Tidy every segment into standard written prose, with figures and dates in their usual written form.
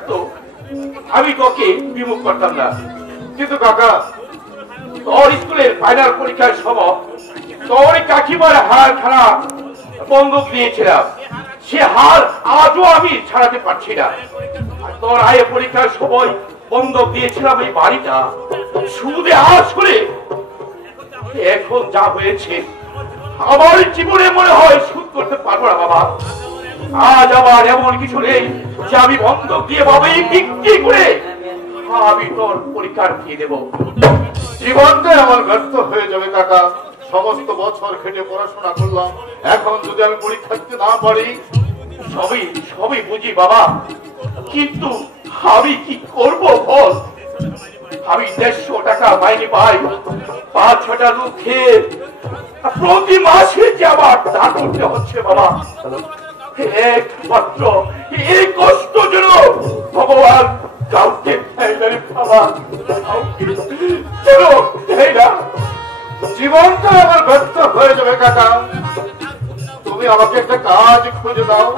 থাকতো আমি তোকে বিমুখ করতাম না। কিন্তু কাকা, তোর স্কুলের ফাইনাল পরীক্ষার সময় তোর কাকিমার হার খানা বন্দুক দিয়েছিলাম, সে হার আজও আমি ছাড়াতে পারছি না। তোর আয়ে পরীক্ষার সময় বন্দুক দিয়েছিলাম এই বাড়িটা সুদে আসলে এখন যা হয়েছে আমার জীবনে মনে হয় সুদ করতে পারবো না বাবা। আজ আমার এমন কিছু নেই যে আমি বন্দুক দিয়ে বাবাই বিক্রি করে আমি তোর পরীক্ষার ফি দেবো। জীবনটাই আমার ব্যর্থ হয়ে যাবে কাকা। সমস্ত বছর খেটে পড়াশোনা করলাম, এখন যদি আমি পরীক্ষা দিতে না পারি। সবই সবই বুঝি বাবা, কিন্তু আমি কি করব বল? আমি 150 টাকা মাইনে পাই, 5-6টা লোক খেয়ে প্রতি মাসে যে আমার তা করতে হচ্ছে বাবা। একমাত্র এই কষ্ট যেন ভগবান কাউকে বাবা, জীবনটা আমার ব্যর্থ হয়ে যাবে কাকা। তুমি আমাকে একটা কাজ খুঁজে দাও।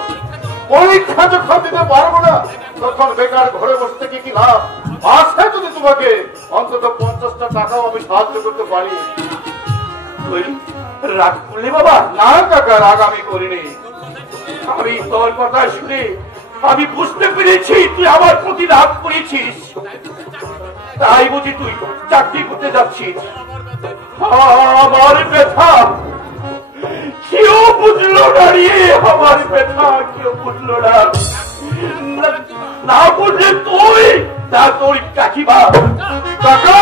পরীক্ষা যখন দিতে পারবো না তখন বেকার ঘরে বসে থেকে কি লাভ? মাসে যদি তোমাকে অন্তত 50টা টাকাও আমি সাহায্য করতে পারি। রাগ করলে বাবা? না কাকা, রাগ আমি করিনি। আমি তোর কথা শুনে আমি বুঝতে পেরেছি তুই আমার প্রতি রাগ করেছিস, তাই বুঝি তুই চাকরি করতে যাচ্ছিস। আমার ব্যথা কেউ বুঝলো না রে, আমার ব্যথা কেউ বুঝলো না। না বুঝলে তুই তা তোর কাকিমা কাকা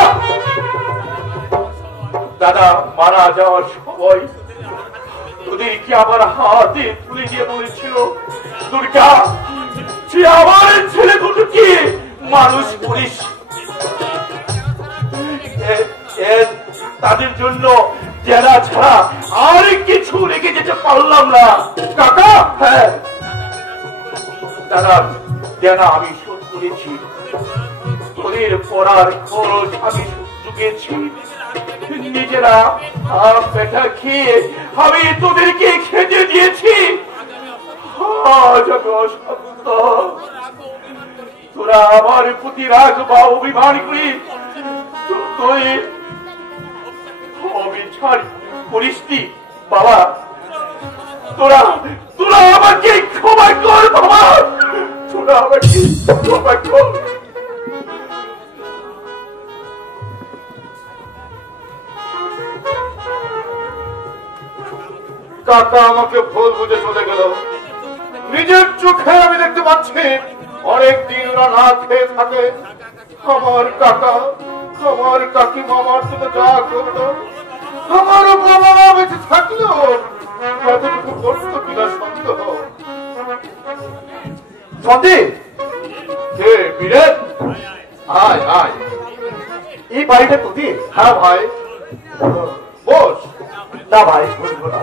দাদা মারা যাওয়ার সময় তোদেরকে আমার হাতে তুলে দিয়ে বলেছিল, দুর্গা তুই আমার ছেলে দুটোকে মানুষ করিস। তাদের জন্য জেলা ছাড়া আর কিছু রেখে যেতে পারলাম না কাকা। হ্যাঁ দাদা, জেনা আমি শোধ করেছি, তোদের পড়ার খরচ আমি জুগিয়েছি, নিজেরা পেটা খেয়ে আমি তোদেরকে খেতে দিয়েছি। তোরা আমার প্রতি রাগ বা অভিমান করি তুই অবিচার করিসনি বাবা। তোরা তোরা আমাকে ক্ষমা কর বাবা, তোরা আমাকে ক্ষমা কর। কাকা আমাকে ভুল বুঝে চলে গেল। নিজের চোখে আমি দেখতে পাচ্ছি অনেকদিন ওরা না খেয়ে থাকে। আমার কাকা, আমার কাকিমা আমার জন্য যা করলো, আমার বাবা বেঁচে থাকলেও কতটুকু করতো কিনা সন্দেহ। সন্দীপ, কে বীরেন? আয় আয়। এই বাড়িটা তোদের? হ্যাঁ ভাই, বস। না ভাই, বুঝবো না।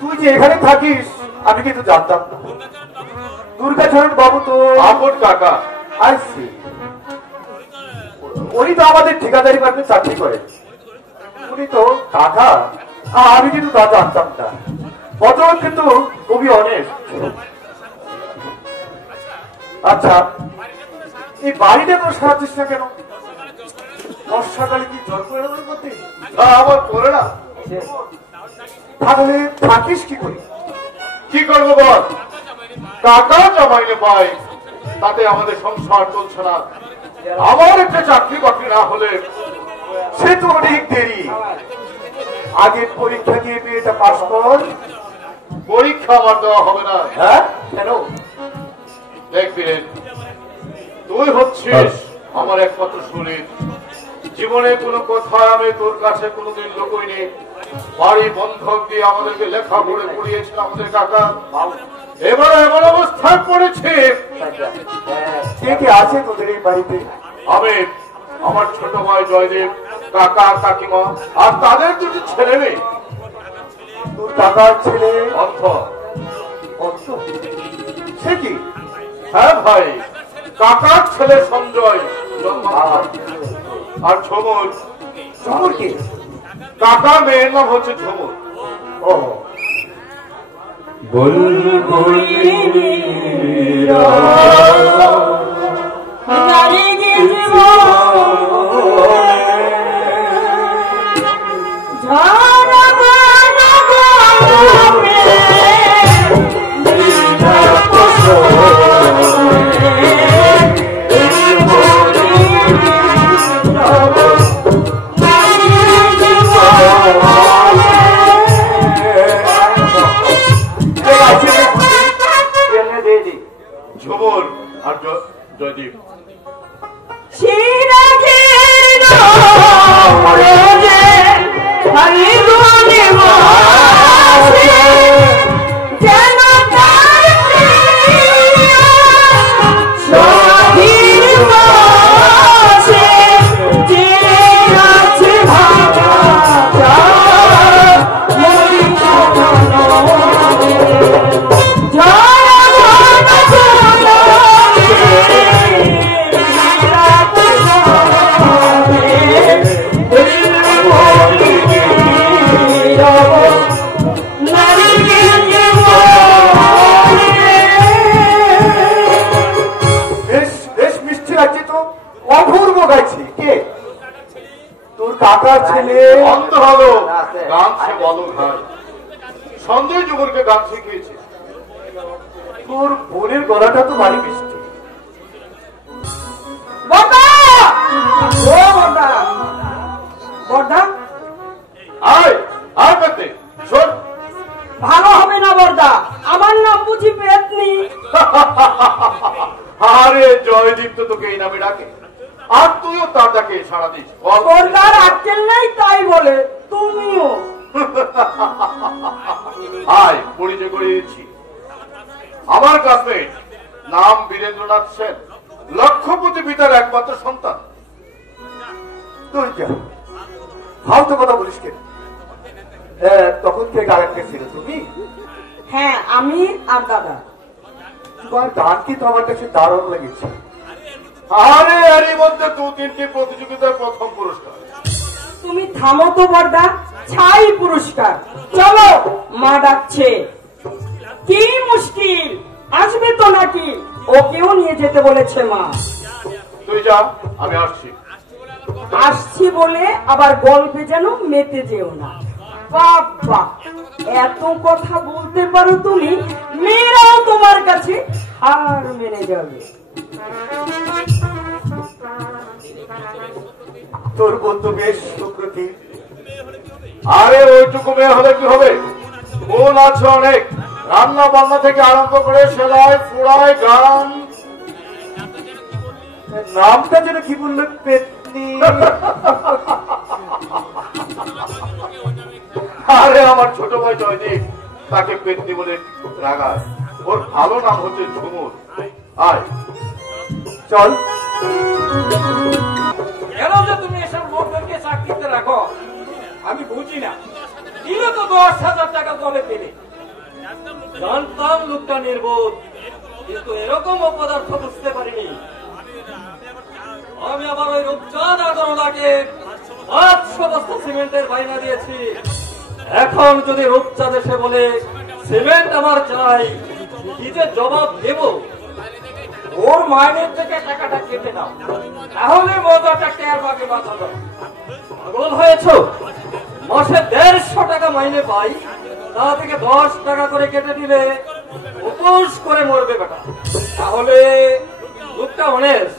তুই যে এখানে থাকিস আমি কিন্তু জানতাম না। দুর্গাচরণ বাবু তো আপন কাকা। আসছি, উনি তো আমাদের ঠিকাদারি মার্কেটে চাকরি করে। উনি তো কাকা, আমি কিন্তু তা জানতাম না। ভদ্রলোক কিন্তু খুবই অনেস্ট। আচ্ছা, এই বাড়িটা কোনো সারাচ্ছিস না কেন? বর্ষাকালে কি জল পড়ে যাবে করতে? আমার পড়ে না। তাহলে থাকিস কি করি? কি করবো বল? টাকা জমাইলে পাই, তাতে আমাদের সংসার চলছে না। আমার একটা চাকরি বাকরি না হলে সে তো অনেক দেরি। আগে পরীক্ষা দিয়ে বিয়েটা পাস কর। পরীক্ষা আমার দেওয়া হবে না। হ্যাঁ, কেন? দেখবি রে, তুই হচ্ছিস আমার একমাত্র শরীর। জীবনে কোনো কথা আমি তোর কাছে কোনোদিন লুকোইনি। বাড়ি বন্ধক দিয়ে আমাদেরকে লেখা পড়ে পড়িয়েছিল আমাদের কাকা। এবারে এমন অবস্থায় পড়েছে। কে কে আছে তোদের এই বাড়িতে? আমি, আমার ছোট ভাই জয়দেব, কাকা কাকিমা আর তাদের দুটি ছেলে মেয়ে। তোর কাকার ছেলে অর্থ। অর্থ? সে কি? হ্যাঁ ভাই, কাকার ছেলে সঞ্জয় আর ঝুমুর। ঝুমুর কি? কাকা মেয়ের নাম হচ্ছে ঝুমুর। ও, বুলবুলি নারী জীবন ঝড় ঝুমুর আর জয়দীপ কাকার ছেলে অন্ত হলো গান সে বলো ভাই সঞ্জয় যুগলকে গান শিখিয়েছে। তোর বোনের গলাটা তো ভারী মিষ্টি। আয় আয় পেতে শোন ভালো হবে না বর্দা, আমার নাম বুঝি পেতনি। আরে জয়দীপ তো তোকে এই নামে ডাকে আর তুইও তার ডাকে সাড়া দিস। বর্দার আক্কেল নাই তাই বলে তুমিও। আয় পরিচয় করে দিচ্ছি, আমার ক্লাসমেট নাম বীরেন্দ্রনাথ সেন, লক্ষপতি পিতার একমাত্র সন্তান। তুই যা ফালতু কথা বলিস কেন? তখন কে গায়ককে ছিল তুমি? হ্যাঁ আমি আর দাদা। তোমার গান কিন্তু আমার কাছে দারুণ লেগেছে। আরে এরই মধ্যে 2-3টি প্রতিযোগিতার প্রথম পুরস্কার। তুমি থামো তো বর্দা, ছাই পুরস্কার। চলো মা ডাকছে। কি মুশকিল, আসবে তো নাকি? ওকেও নিয়ে যেতে বলেছে মা। তুই যা, আমি আসছি। আসছি বলে আবার গল্পে যেন মেতে যেও না। বাবা এত কথা বলতে পারো তুমি, মেয়েরাও তোমার কাছে আর মেনে যাবে। তোর বন্ধু বেশ সুপ্রতি। আরে ওইটুকু মেয়ে হলে কি হবে, গুণ আছে অনেক। রান্না বান্না থেকে আরম্ভ করে সেলাই পোড়াই গান। নামটা যেন কি বললেন? পেতনি। আরে আমার ছোট ভাই জয়দীপ তাকে পেতনি বলে রাগায়। ওর ভালো নাম হচ্ছে ঝুমুর। আয় চল। কেন যে তুমি এসব লোকদেরকে চাকরিতে রাখো আমি বুঝি না। দিলে তো 10,000 টাকা দলে পেলে। জানতাম লোকটা নির্বোধ, কিন্তু এরকম অপদার্থ বুঝতে পারিনি। আমি আবার ওই রূপচাঁদ আগরওয়ালাকে 500 বস্তা সিমেন্টের বায়না দিয়েছি। এখন যদি রূপচাঁদ এসে বলে সিমেন্ট আমার চাই, কি যে জবাব দেব? ওর মাইনের থেকে টাকাটা কেটে নাও, তাহলে মজাটা টের পাবে বাঁচানো। পাগল হয়েছ? মাসে 150 টাকা মাইনে পাই, তা থেকে 10 টাকা করে কেটে দিলে উপোস করে মরবে বেটা। তাহলে লোকটা অনেস্ট,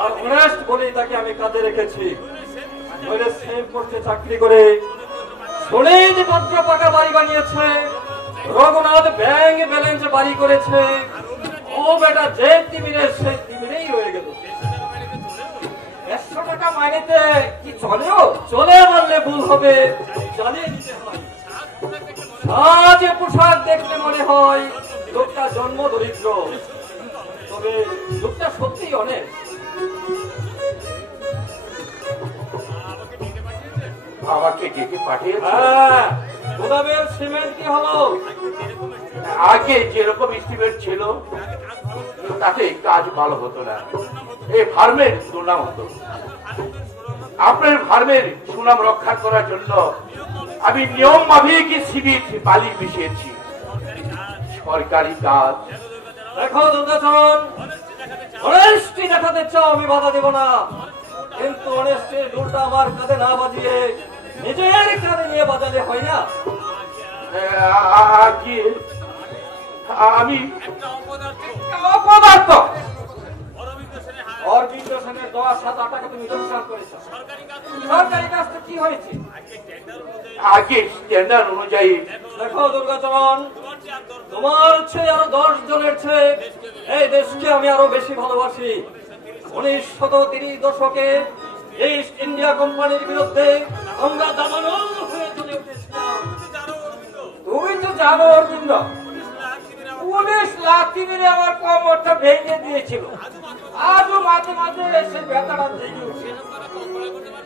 আর অনেস্ট বলেই তাকে আমি কাজে রেখেছি। নইলে সেম করতে চাকরি করে শুনেই যে ভদ্র পাকা বাড়ি বানিয়েছে, রঘুনাথ ব্যাংক ব্যালেন্স বাড়ি করেছে। ও বেটা যে তিমিরের সেই তিমিরেই রয়ে গেল। 150 টাকা মাইনেতে কি চলেও? চলে বললে ভুল হবে, চালিয়ে দিতে হয়। সাজে পোশাক দেখলে মনে হয় লোকটা জন্ম দরিদ্র, তবে লোকটা সত্যি অনেক। আমাকে ডেকে পাঠিয়েছে। হ্যাঁ, গোদামের সিমেন্ট কি হলো? আগে যেরকম এস্টিমেট ছিল তাতে কাজ ভালো হতো না, এই ফার্মের সুনাম হতো। আপনার ফার্মের সুনাম রক্ষা করার জন্য আমি নিয়ম মাফিক সিমেন্ট বালি মিশিয়েছি। সরকারি কাজ। দেখো দুর্গাচরণ, অনেস্টি দেখাতে চাও, আমি বাধা দেব না, কিন্তু অনেস্টির ডুলটা আমার কাঁধে না বাজিয়ে নিজের কাঁধে নিয়ে বাজালে হয় না। আগে আমি অপদার্থ। অরবিন্দ সেনের 10,000 টাকা তুমি লোকসান করেছ, সরকারি কাজটা কি হয়েছে? আগে স্ট্যান্ডার্ড অনুযায়ী। দেখো দুর্গাচরণ, তোমার চেয়ে আরো 10 জনের চেয়ে এই দেশকে আমি আরো বেশি ভালোবাসি। 1930 দশকে ইস্ট ইন্ডিয়া কোম্পানির বিরুদ্ধে আমরা দাবানল হয়ে চলে উঠেছিলাম। তুমি তো জানো অরবিন্দ, পুলিশ লাথি মেরে আমার কোমরটা ভেঙে দিয়েছিল, আজও মাঝে মাঝে এসে ব্যথাটা জেগে উঠে।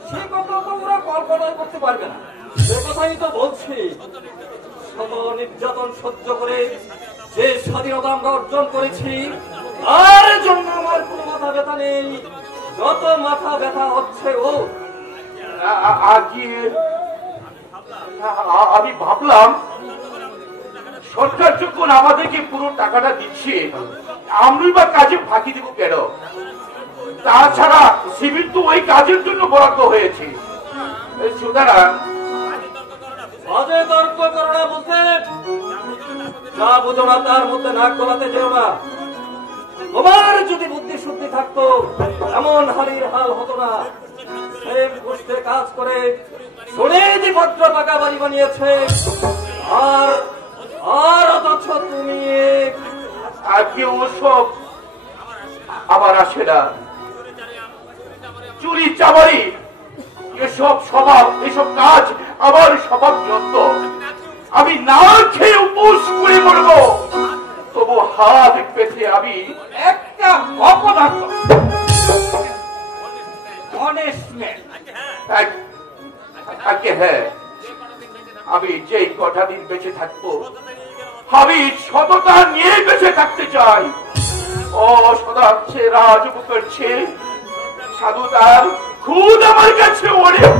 সে কথা তোমরা কল্পনাই করতে পারবে না। সে কথাই তো বলছি, শত নির্যাতন সহ্য করে যে স্বাধীনতা আমরা অর্জন করেছি, তার জন্য আমার কোনো মাথা ব্যথা নেই। যত মাথা ব্যথা হচ্ছে ও আগে আমি ভাবলাম সরকার যখন আমাদেরকে পুরো টাকাটা দিচ্ছে, আমি বা কাজে ফাঁকি দিব কেন? তাছাড়া সিভিল তো ওই কাজের জন্য বরাদ্দ হয়েছে। সুতরাং বাজে তর্ক করো না, বলতে যা বুঝো না তার মধ্যে নাক গলাতে যেও না। তোমার যদি বুদ্ধি শুদ্ধি থাকতো এমন হারির হাল হতো না। বুঝতে কাজ করে সুনিধি ভদ্র পাকা বাড়ি বানিয়েছে, আর আর অথচ তুমি আজকে ওসব আবার আসে না। চুরি চামারি এসব স্বভাব, এসব কাজ আমার স্বভাব যত। আমি না খেয়ে উপোস করে মরবো, তবু হাত পেতে আমি একটা অপদার্থ, অনেস্ট ম্যান। আগে হ্যাঁ, আমি যেই কটা দিন বেঁচে থাকবো, আমি সততা নিয়ে বেঁচে থাকতে চাই। ও সদাচ্ছে রাজ করছে সাধুতার খুদ আমার কাছে অনেক।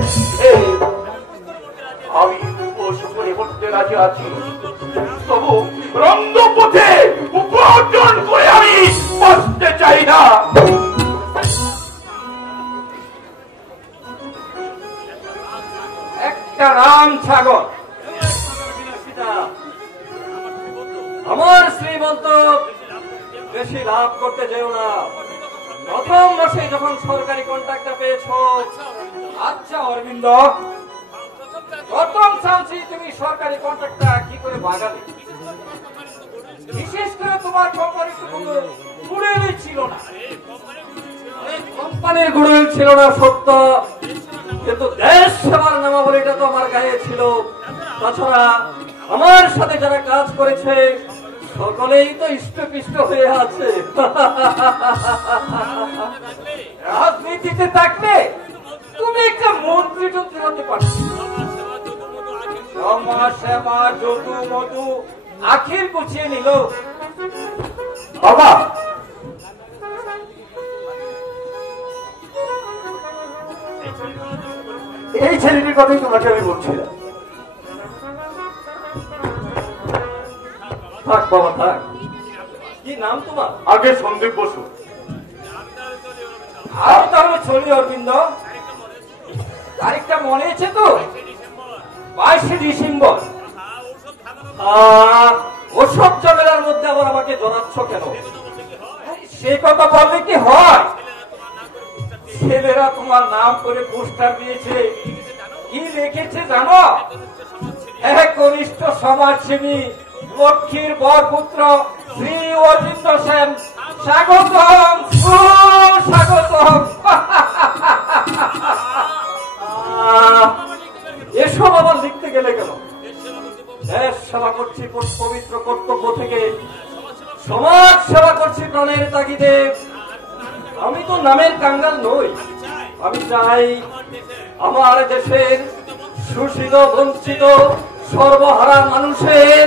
আমি উপোস করে মরতে রাজি আছি, তবু রঙ্গ পথে উপার্জন করে আমি বাঁচতে চাই না। একটা রাম ছাগল। আমার স্ত্রী বলতো বেশি লাভ করতে যেও না, প্রথম মাসে যখন সরকারি কন্ট্রাক্টটা পেয়েছো। আচ্ছা অরবিন্দ, প্রথম চান্সে তুমি সরকারি কন্ট্রাক্টটা কি করে বাগালে? বিশেষ করে তোমার কোম্পানির তো কোনো গুড়েলই ছিল না। কোম্পানির গুডউইল ছিল না সত্য, কিন্তু দেশ সেবার নামাবলীটা তো আমার গায়ে ছিল। তাছাড়া আমার সাথে যারা কাজ করেছে সকলেই তো ইষ্টপিষ্ট হয়ে আছে। রাজনীতিতে থাকলে তুমি একটা মন্ত্রী টন্ত্রী হতে পারছো। সমাজ সেবা যদু মধু আখির গুছিয়ে নিল। বাবা, এই ছেলেটির কথাই তোমাকে আমি বলছিলাম। থাক বাবা থাক, কি নাম তোমার? আগে সন্দীপ বসু। আমি তাহলে চলি অরবিন্দ। তারিখটা মনে আছে তো? 22শে ডিসেম্বর। ওসব ঝামেলার মধ্যে আবার আমাকে জড়াচ্ছ কেন? সে কথা বললে কি হয়? ছেলেরা তোমার নাম করে পোস্টার দিয়েছে। কি লিখেছে জানো? এক কনিষ্ঠ সমাজসেবী লক্ষ্মীর বরপুত্র শ্রী অরবিন্দ সেন, স্বাগতম সুস্বাগতম। এসব আবার লিখতে গেলে কেন? দেশ সেবা করছি পবিত্র কর্তব্য থেকে, সমাজ সেবা করছি প্রাণের তাগিদে। আমি তো নামের কাঙ্গাল নই। আমি চাই আমার দেশের শোষিত বঞ্চিত সর্বহারা মানুষের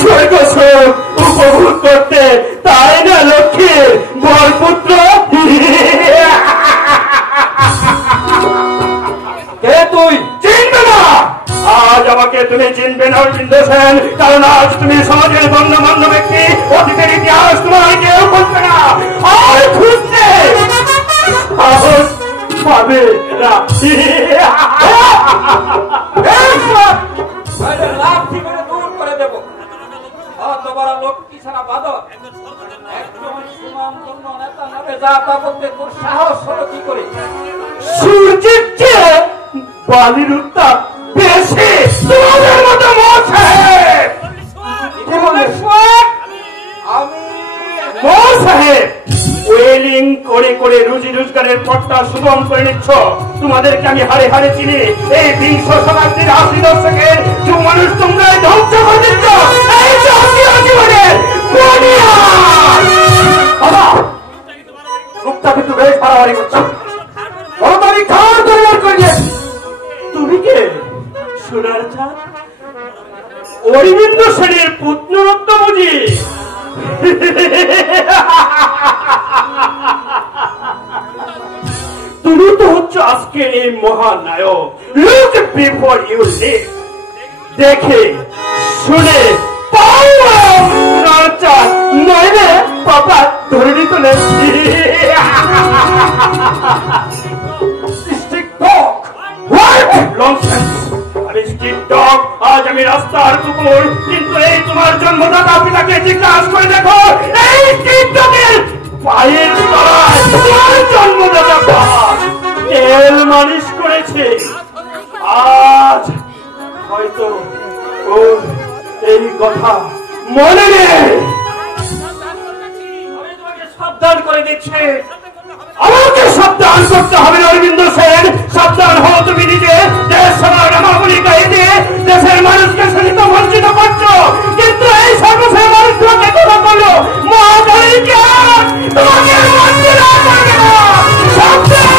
স্বর্গ সুখ উপভোগ করতে, তাই না লক্ষ্মীর বরপুত্র? কে তুই? চিনবে না, আজ আমাকে তুমি চিনবে না অরবিন্দ সেন, কারণ আজ তুমি সমাজের গণ্যমান্য ব্যক্তি, অতীতের ইতিহাস তোমার কেউ খুঁজবে না, আর খুঁজতে সাহস পাবে না। লাঠি মেরে দূর করে দেবো। তোমার লক্ষ্মী ছাড়া বাদর একজন সুনামধন্য নেতা নামে যা তা বলতে তোর সাহস হলো কি করে? সূর্যের চেয়ে বালির উত্তাপ বেশি তোমাদের মতো সাহেব। আমি সাহেব ওয়েলিং করে করে রুজি রোজগারের পথটা সুগম করে নিচ্ছ। তোমাদেরকে আমি হারে হারে চিনি। এই 20 শতাব্দীর 80 দশকের যে মানুষ তোমরা ধ্বংস করে দিচ্ছ, এই জাতীয় জীবনের বুনিয়াদ। বাবা মুখটা কিন্তু বেশ বাড়াবাড়ি করছো। বড়বাড়ি খাওয়ার পরিবার করে তুমি কে? সোনার চাঁদ অরবিন্দ সেনের পুত্ররত্ন বুঝি? তুমি তো হচ্ছে আজকের এই মহানায়ক। Look before you live. দেখে শুনে নইলে পাপা ধরে নিত না। আজ আমি রাস্তার কুকুর, কিন্তু এই তোমার জন্মদাতা পিতাকে জিজ্ঞাসা করে দেখো, এই কীটকের পায়ের তলায় তোমার জন্মদাতা বাবা তেল মালিশ করেছে। আজ হয়তো ও এই কথা মনে নেই। আমি তোমাকে সাবধান করে দিচ্ছি, আমাকে সাবধান করতে হবে। অরবিন্দ সেন, সাবধান হও তুমি নিজে। দেশ সবার নামাবলী গায়ে দিয়ে দেশের মানুষকে শোষিত বঞ্চিত করছো, কিন্তু এই সর্বশেষ মানুষগুলোকে কথা বলো মহাকালীকে তোমাকে বঞ্চিত করবে না। সাবধান।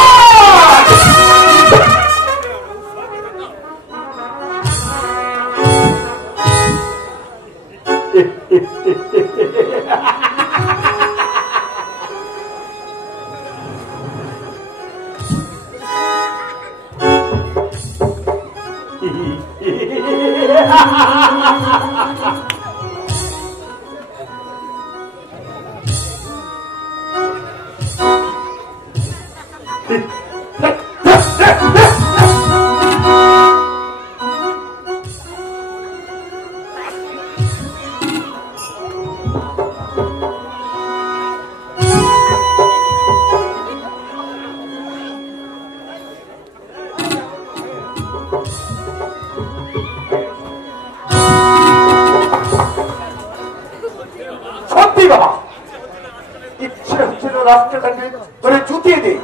রাষ্ট্রটাকে ধরে জুতিয়ে দিই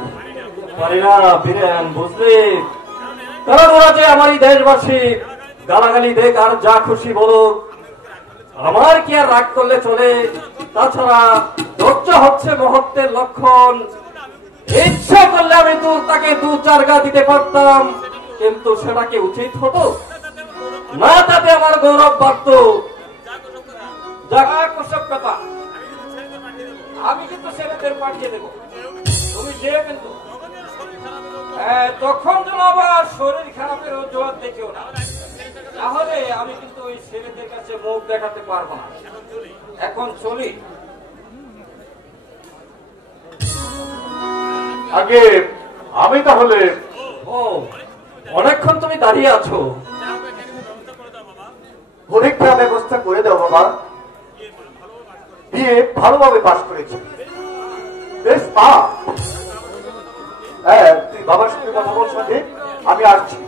পারি না বীরেন, বুঝলি? কারণ ওরা যে আমারই দেশবাসী, গালাগালি দেখ আর যা খুশি বলুক, আমার কি আর রাগ করলে চলে? তাছাড়া ধৈর্য হচ্ছে মহত্বের লক্ষণ। ইচ্ছা করলে আমি তাকে 2-4 গা দিতে পারতাম, কিন্তু সেটা কি উচিত হতো না? তাতে আমার গৌরব বাড়ত। কথা আমি কিন্তু ছেলেদের পাঠিয়ে দেবো, তুমি যে কিন্তু তখন যেন আবার শরীর খারাপের অজুহাত দেখেও না, তাহলে আমি কিন্তু ওই ছেলেদের কাছে মুখ দেখাতে পারবো না। এখন চলি। আগে আমি তাহলে। ও, অনেকক্ষণ তুমি দাঁড়িয়ে আছো। পরীক্ষা ব্যবস্থা করে দাও বাবা। বিয়ে ভালোভাবে পাশ করেছি। বেশ মা, হ্যাঁ তুই বাবার সঙ্গে কথা বল, সঙ্গে আমি আসছি।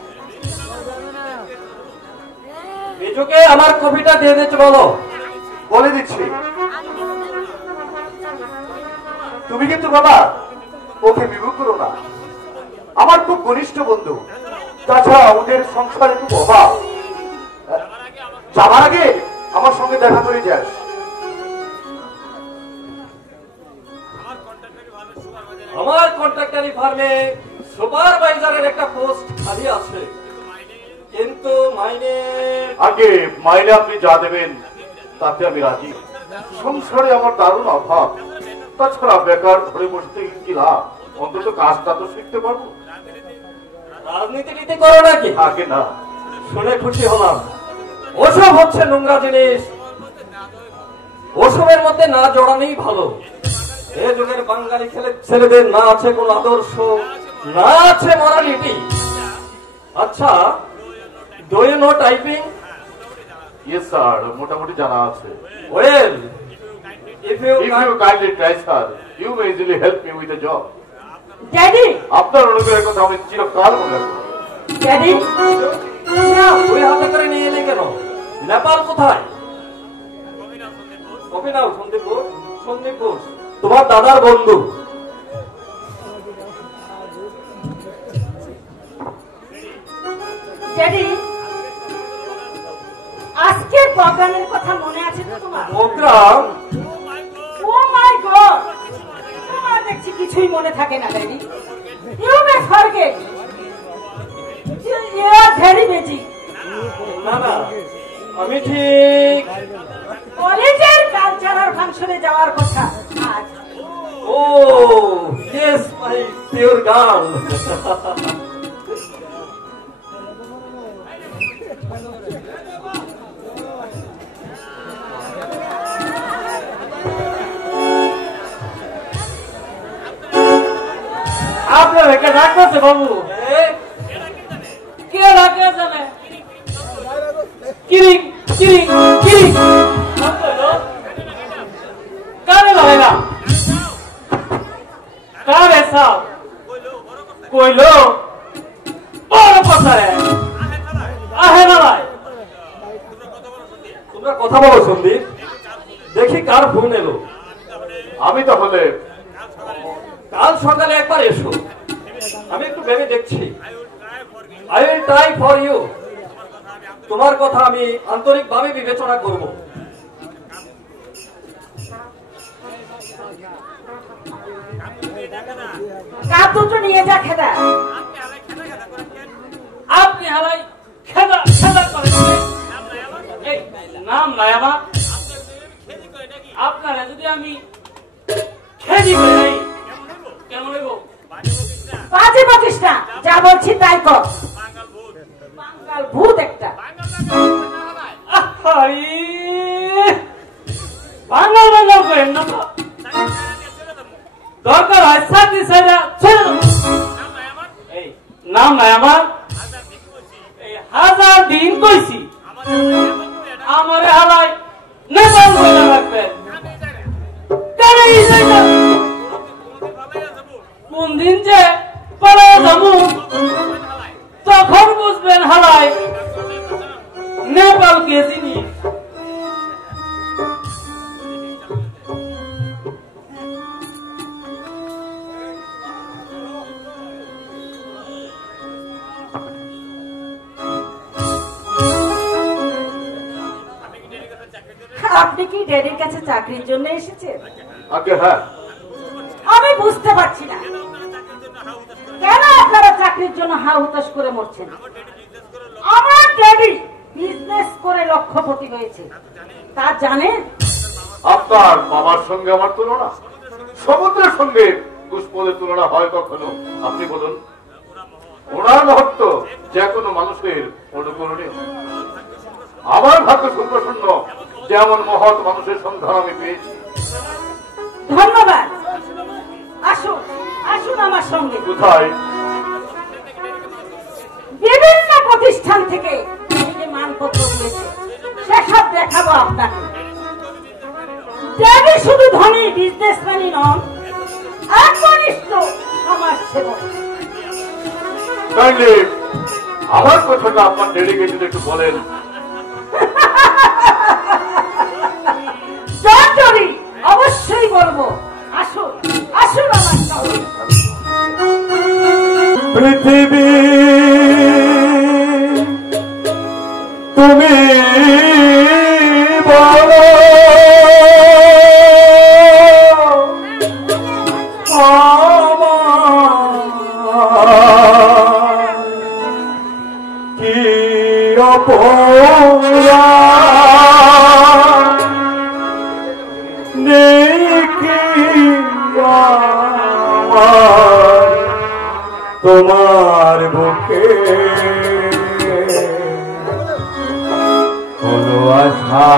বিজুকে আমার কপিটা দিয়ে দিতে বলো। বলে দিচ্ছি। তুমি কিন্তু বাবা ওকে বিমুখ করো না, আমার খুব ঘনিষ্ঠ বন্ধু। তাছাড়া ওদের সংসারে খুব অভাব। যাবার আগে আমার সঙ্গে দেখা করে যাস। আমার কন্ট্রাক্টরি ফার্মে সুপারভাইজারের একটা পোস্ট খালি আছে, কিন্তু মাইনে আগে মাইনে আপনি যা দেবেন তাতে আমি রাজি। সংসারে আমার দারুণ অভাব। তাছাড়া বেকার ধরে বসতে কি লাভ? অন্তত কাজটা তো শিখতে পারবো। রাজনীতি নীতি করো নাকি? আগে না। শুনে খুশি হলাম। ওসব হচ্ছে নোংরা জিনিস। ওসবের মধ্যে না জড়ানোই ভালো। এ যুগের বাঙালি ছেলেদের না আছে কোন আদর্শ, না আছে মরালিটি। আচ্ছা, do you know typing? Yes sir, মোটামুটি জানা আছে। Well, if you kindly try sir, you may easily help me with a job. Daddy, আপনার অনুগ্রহের কথা আমি চিরকাল মনে রাখবো। ড্যাডি, ওই হাতে করে নিয়ে এলি কেন? নেপাল কোথায়? অভিনব সন্দীপ ঘোষ। সন্দীপ ঘোষ তোমার দাদার বন্ধু। ড্যাডি, আজকে প্রোগ্রামের কথা মনে আছে তো তোমার? প্রোগ্রাম? ও মাই গড, তোমার দেখছি কিছুই মনে থাকে না daddy. You may forget, you are very busy. না না, আমি ঠিক কলেজের কালচারাল ফাংশনে যাওয়ার কথা আজ। ও ইয়েস মাই পিওর গার্ল। আপনার কে ডাকতেছে বাবু? কে ডাকে জানে? কিরিং কিরিং কিরিং কারে লাগে না? কারে সাহ কইলো বড় পাশারে আহে না ভাই। তোমরা কথা বলো সন্দীপ, দেখি কার ফোন এলো। আমি তাহলে কাল সকালে একবার এসো, আমি একটু ভেবে দেখছি। I will try for you. তোমার কথা আমি আন্তরিকভাবে বিবেচনা করব। কাপ দুটো নিয়ে যা খেদা। আপনি হালাই খেদা খেদা করেন। এই নাম নাই আমার। আপনারা যদি আমি খেদি করে নাই কেমন হইব? বাজে বকিস না, যা বলছি তাই কর। বাঙ্গাল ভূত একটা। বাংলা বাংলা করেন না তো, দরকার হয় সাথে সাথে ছেড়ে দেবো। এই নাম নাই আমার, এই 1000 দিন কইছি আমার হালাই নেপাল বলে রাখবেন। কোন দিন যে পরে যাবো তখন বুঝবেন হালাই নেপাল কে জিনিস। আপনি কি ড্যাডির কাছে চাকরির জন্য এসেছেন? আগে হ্যাঁ, আমি বুঝতে পারছি না কেন আপনারা চাকরির জন্য হা হুতাশ করে মরছেন। আমার ড্যাডি বিজনেস করে লক্ষপতি হয়েছে, তা জানেন? আপনার বাবার সঙ্গে আমার তুলনা, সমুদ্রের সঙ্গে পুষ্পদের তুলনা হয় কখনো? আপনি বলুন। ওনার মহত্ব যে কোনো মানুষের অনুকরণীয়। আমার ভাগ্য সুপ্রসন্ন, যেমন মহৎ মানুষের সন্ধান আমি পেয়েছি। ধন্যবাদ। আসুন আসুন আমার সঙ্গে। কোথায়? বিভিন্ন প্রতিষ্ঠান থেকে যে মানপত্র দিয়েছে সেসব দেখাবো আপনাকে। ড্যাডি শুধু ধনী বিজনেসম্যানই নন, একনিষ্ঠ সমাজসেবক। কাইন্ডলি আমার কথাটা আপনার ডেডিকেটেড একটু বলেন। ডক্টরি অবশ্যই বলবো। আসুন আসুন আমার সঙ্গে। পৃথিবী তুমি বলো কি অপরাধ তোমার বুকে কোনো আশা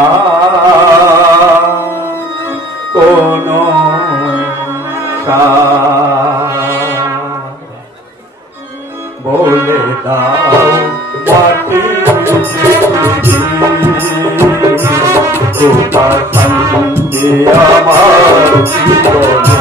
বলে দাও মাটি তোমার শান্তি আমার জীবনে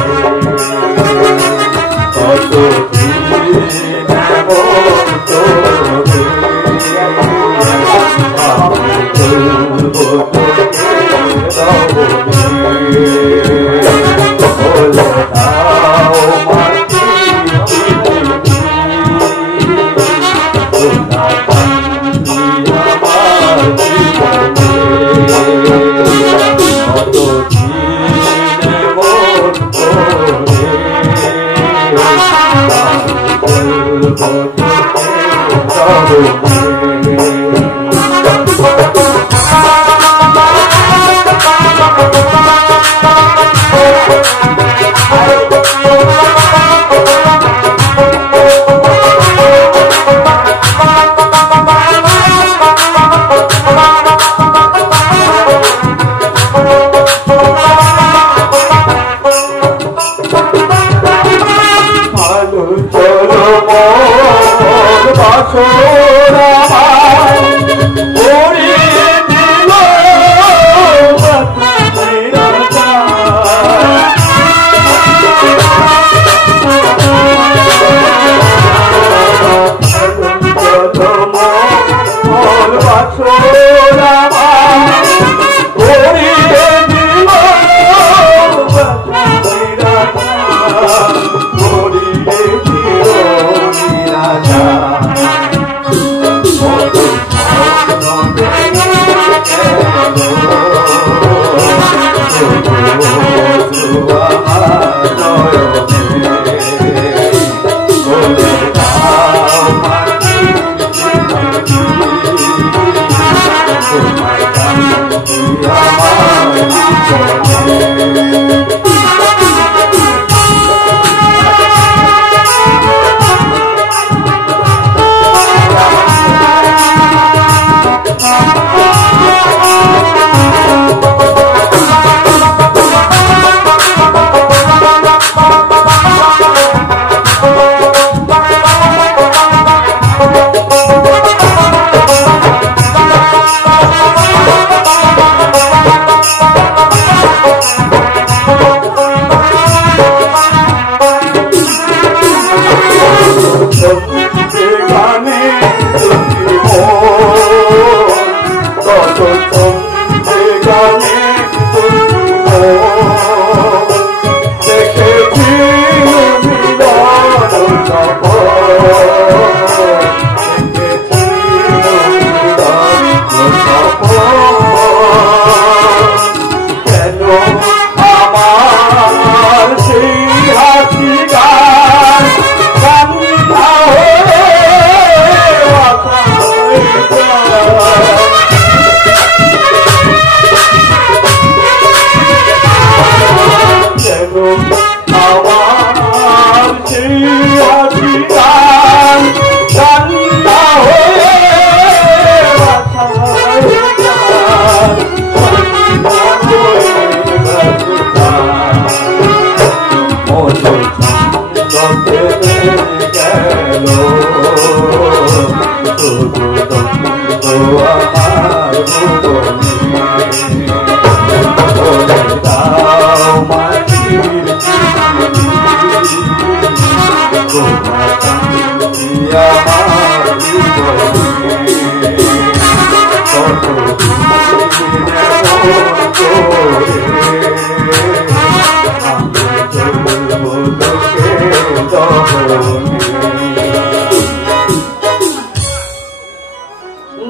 কত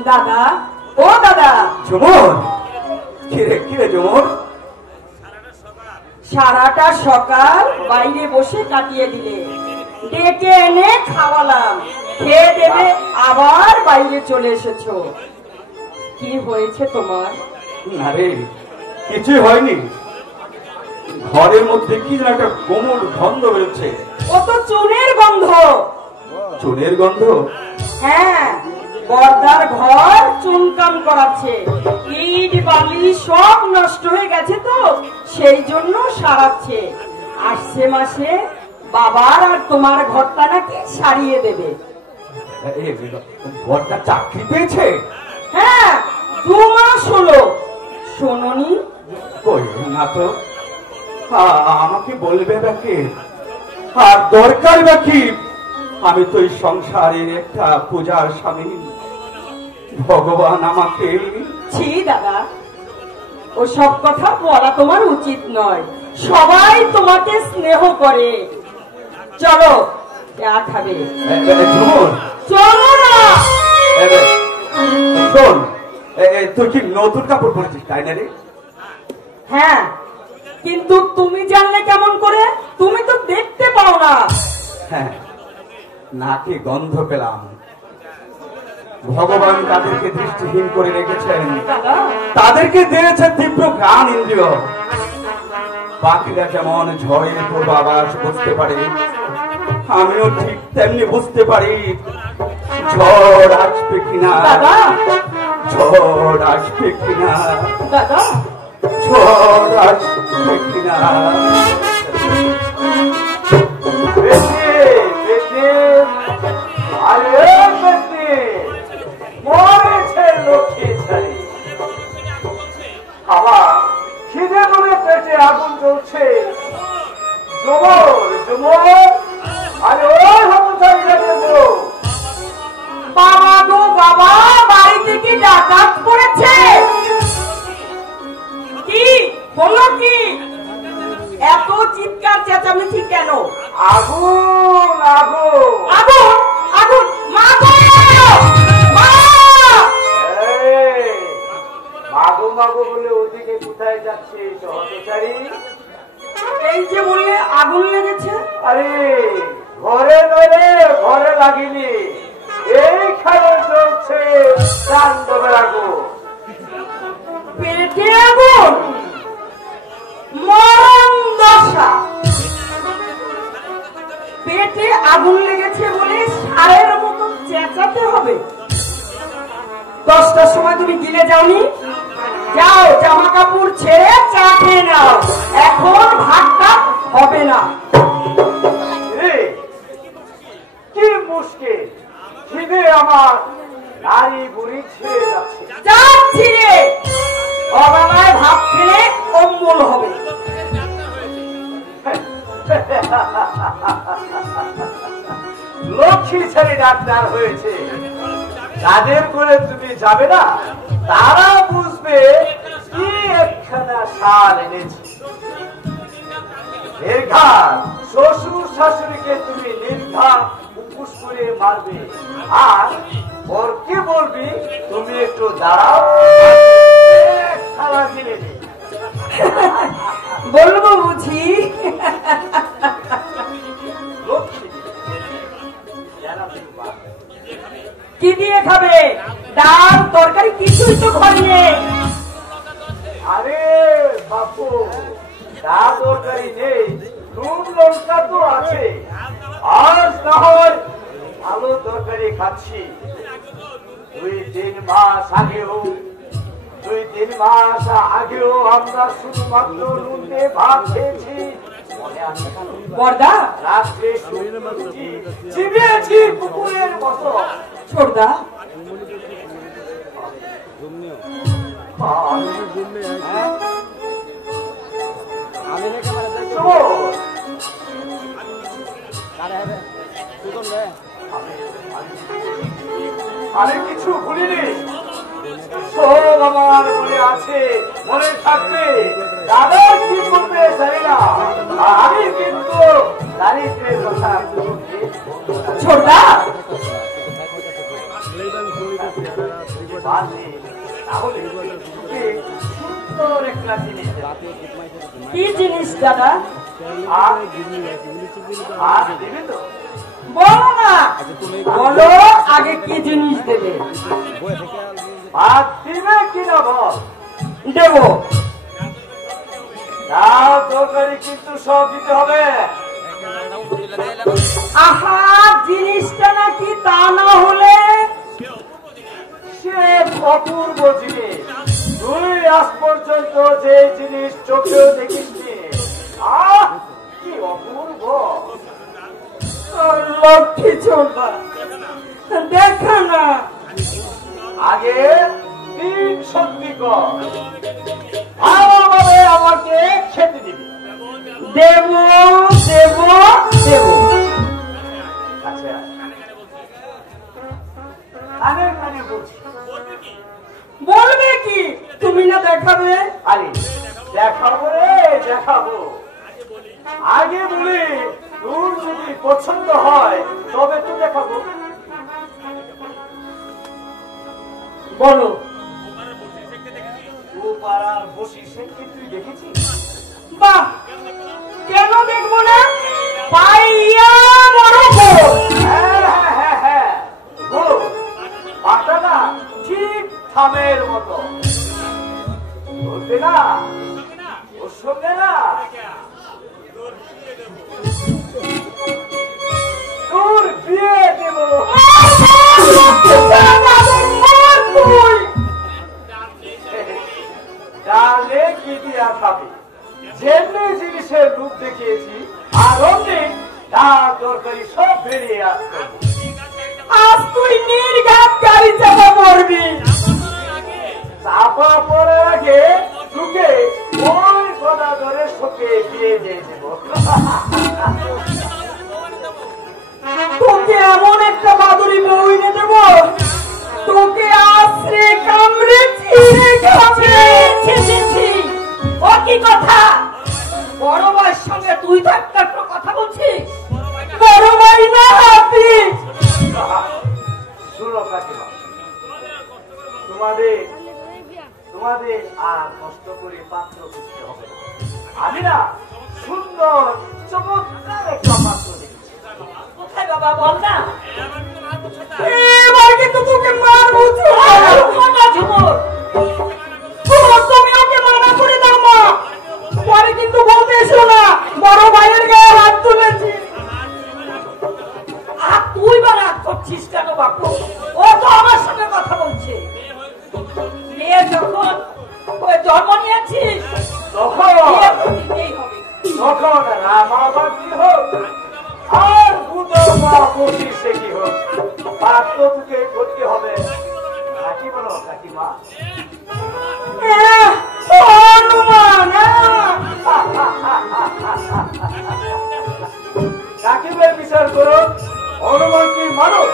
দাদা, ও দাদা। ঝুমুর, কিরে ঝুমুর? সারাটা সকাল বাইরে বসে কাটিয়ে দিলে, ডেকে এনে খাওয়ালাম, খেয়ে দেবে আবার বাইরে চলে এসেছো। কি হয়েছে তোমার? না রে, কিছুই হয়নি। ঘরের মধ্যে কি যেন একটা কোমল গন্ধ বেরোচ্ছে। ও তো চুনের গন্ধ। চুনের গন্ধ? হ্যাঁ, বর্দার ঘর চুনকাম করাচ্ছে, ইট বালি সব নষ্ট হয়ে গেছে তো সেই জন্য সারাচ্ছে। আসছে মাসে বাবার আর তোমার ঘরটা নাকি সারিয়ে দেবে। ঘরটা চাকরি পেয়েছে? হ্যাঁ, 2 মাস হলো। শোনোনি? কই না তো। আমাকে বলবে নাকি? আর দরকার নাকি? আমি তো এই সংসারের একটা পূজার স্বামী। ভগবান আমাকে। ছি দাদা, ও সব কথা বলা তোমার উচিত নয়। সবাই তোমাকে স্নেহ করে। চলো, চা খাবে। চলো না। শোন, তুই কি নতুন কাপড় পরেছিস তাই না রে? হ্যাঁ, কিন্তু তুমি জানলে কেমন করে? তুমি তো দেখতে পাও না। হ্যাঁ, নাকে গন্ধ পেলাম। ভগবান তাদেরকে দৃষ্টিহীন করে রেখেছেন, দাদা, তাদেরকে দিয়েছে তীব্র জ্ঞান ইন্দ্রিয়। পাখিরা যেমন ঝড়ের পূর্বাভাস বুঝতে পারে, আমিও ঠিক তেমনি বুঝতে পারি ঝড় আসবে কিনা। দাদা, ঝড় আসবে কিনা। দাদা, ঝড় আসবে কিনা। আমার খিদে মনে পেটে আগুন জ্বলছে। জমর জমর, আরে ওই হতচারীরা দেবো। বাবা গো বাবা, বাড়ি থেকে ডাকাত পড়েছে। কি বলো? কি এত চিৎকার চেঁচামেচি কেন? আগুন আগুন আগুন আগুন, মা গো মা! মাগো মাগো বলে ওদিকে কোথায় যাচ্ছিস হতচারী? এই যে বললে আগুন লেগেছে। আরে ঘরে নয়, ঘরে লাগিনি, এইখানে চলছে তাণ্ডবের আগুন। পেটে আগুন, মরণ দশা। পেটে আগুন লেগেছে বলে সারের মতো চেঁচাতে হবে? 10টার সময় তুমি গিলে যাওনি? যাও, জামা কাপড় ছেড়ে চা খেয়ে নাও। এখন ভাতটা হবে না। কি মুশকিল, খিদে আমার নারী বুড়ি ছেড়ে যাচ্ছে। যাচ্ছি রে, অবেলায় ভাত খেলে অম্বল হবে। লক্ষ্মী ছেলে ডাক্তার হয়েছে, যাদের করে তুমি যাবে না তারা বুঝবে কি একখানা সার এনেছি। নির্ঘাত শ্বশুর শাশুড়িকে তুমি নির্ঘাত উপোস করে মারবে, আর ওর কি বলবি তুমি একটু দাঁড়াও, খাওয়া গিলে নে। বলবো বুঝি? লক্ষ্মী কি দিয়ে খাবে? ডাল তরকারি কিছুই তো ঘরে নেই। আরে বাপু, যা তরকারি নেই, নুন লঙ্কা তো আছে। আজ না হয় ভালো তরকারি খাচ্ছি। 2-3 মাস আগেও আমরা শুধুমাত্র নুন দিয়ে ভাত খেয়েছি। বর্দা, রাত্রে চিবিয়েছি কুকুরের মতো। ছোটদা, আমি কিছু ভুলিনি, সব আমার মনে আছে, মনে থাকবে। দাদা কি করবে জানি না, আমি কিন্তু দারিদ্রের কথা ছোটদা, তাহলে সুন্দর একটা জিনিস। কি জিনিস দাদা? আর দিবি তো? বলো না, বলো আগে কি জিনিস দেবে? ভাত দিবে কিনা বল। দেবো। ডাল তরকারি কিন্তু সব দিতে হবে। আহা, জিনিসটা নাকি তা না হলে? সে অপূর্ব জিনিস, তুই আজ পর্যন্ত যে জিনিস চোখেও দেখিসনি। কি অপূর্ব। লক্ষ্মী চোরবা, দেখা না। আগে দিন সত্যি কর, ভালোভাবে আমাকে খেতে দিবি। দেব দেব দেব। আচ্ছা, কানে কানে বলছি, বলবে কি? তুমি না দেখাবে? আরে দেখাবো রে, দেখাবো। আগে বলি, তোর যদি পছন্দ হয় তবে তো দেখাবো। বলো। ও পাড়ার বসি শেখকে তুই দেখেছিস? বাহ, কেন দেখবো না? পাইয়া মরব। হ্যাঁ, পাটাটা ঠিক থামের মতো। বলবে না ওর সঙ্গে না তোর বিয়ে দেব। ডালে কি দিয়া খাবি? যেমনি জিনিসের রূপ দেখিয়েছি আর অমনি ডাল তরকারি সব বেরিয়ে আসতো। আজ তুই নির্ঘাত গাড়ি চাপা পড়বি। চাপা পড়ার আগে তোকে ওই গদা ধরে শোকে বিয়ে দিয়ে দেব। তোকে এমন একটা বাদুড়ি বউ এনে দেব, তোকে আশ্রে কামড়ে চিড়ে খাবে। ও কি কথা? বড় ভাইয়ের সঙ্গে তুই তো একটা কথা বলছিস। বড় ভাই না হাতি। শুনো কাকিমা, তোমাদের আর কষ্ট করে পাত্র খুঁজতে হবে না। আমি না সুন্দর চমৎকার একটা পাত্র দেখেছি। কোথায় বাবা, বল না। এবার কিন্তু তোকে মারবো। ঝুমুর, তুমি ওকে মানা করে দাও মা। পরে কিন্তু বলতে এসো না বড় ভাইয়ের গায়ে হাত তুলেছি। আর তুই বা রাগ করছিস কেন বাপু? ও তো আমার সঙ্গে কথা বলছে। মেয়ে যখন ওই জন্ম নিয়েছিস তখন বিয়ে তো দিতেই হবে। তখন রামাবাদী হোক আর বুধমা বসি সে কি হোক, পাত্র তোকে করতে হবে। কাকি বলো কাকিমা। অনুমান। কাকিমার বিচার করো, হনুমান কি মানুষ?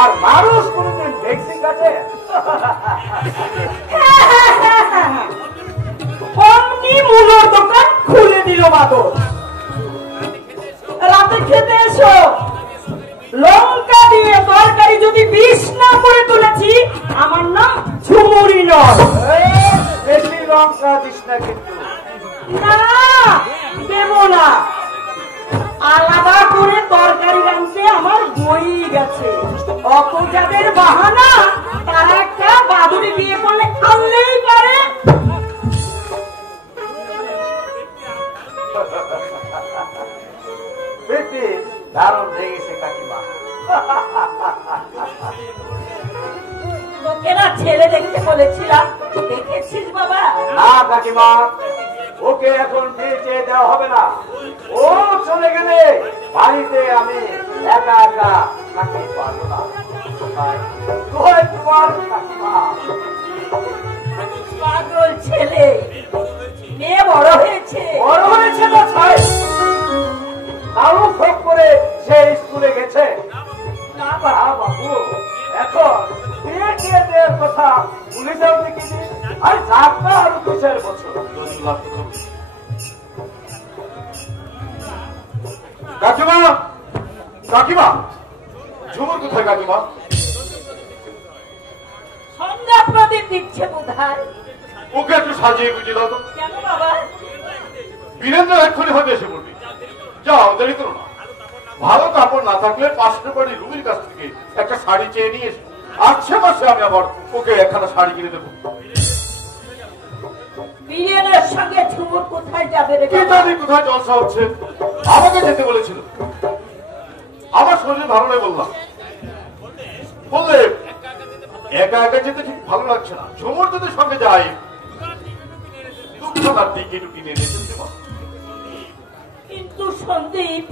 আর মানুষ কোনদিন ভ্যাকসিন কাটে? অমনি মুলোর দোকান খুলে দিল বাদর। রাতে খেতে এসো। লঙ্কা দিয়ে তরকারি যদি বিষ না করে তুলেছি, আমার নাম ঝুমুরি নয়। বেশি লঙ্কা দিস না কিন্তু। না, দেব না। আলাদা করে তরকারি রাঁধতে আমার বই গেছে। অত যাদের বাহানা, তারা একটা বাদুড়ি বিয়ে করলে আনলেই পারে। বেটি দারুণ লেগেছে কাকিমা। তোকে না ছেলে দেখতে বলেছিলাম, দেখেছিস বাবা? না কাকিমা, ওকে এখন বিয়ে চেয়ে দেওয়া হবে না। ও চলে গেলে বাড়িতে আমি একা একা থাকতে পারবো না। তোমার কাকিমা। পাগল ছেলে, মেয়ে বড় হয়েছে। বড় হয়েছে না ছাই, আরো ফোক করে সে স্কুলে গেছে। না বাবু, এখন বিয়ে দিয়ে দেওয়ার কথা ভুলে যাও দেখি। আর যাত্রা আরো 2-4 বছর। কাকিমা, কাকিমা, ঝুমুর কোথায় কাকিমা? সন্ধ্যা প্রদীপ দিচ্ছে বোধহয়। ওকে একটু সাজিয়ে গুছিয়ে দাও তো। কেন বাবা? বীরেন্দ্র এক্ষুনি হয়তো এসে পড়বি। যাও, দেরি করো না। ভালো কাপড় না থাকলে পাশের বাড়ি রুমির কাছ থেকে একটা শাড়ি চেয়ে নিয়ে এসো। 8 মাসে আমি আবার ওকে একখানা শাড়ি কিনে দেবো। বীরেনের সঙ্গে ঝুমুর কোথায় যাবে রে কি বাবা? জানি কোথায় জলসা হচ্ছে, আমাকে যেতে বলেছিল। আমার শরীর ভালো নয় বললাম, বললে একা একা যেতে ঠিক ভালো লাগছে না। ঝুমুর যদি সঙ্গে যাই, দুঃখ তার দিকে টুকি নিয়ে নিয়ে কিন্তু কিন্তু সন্দীপ,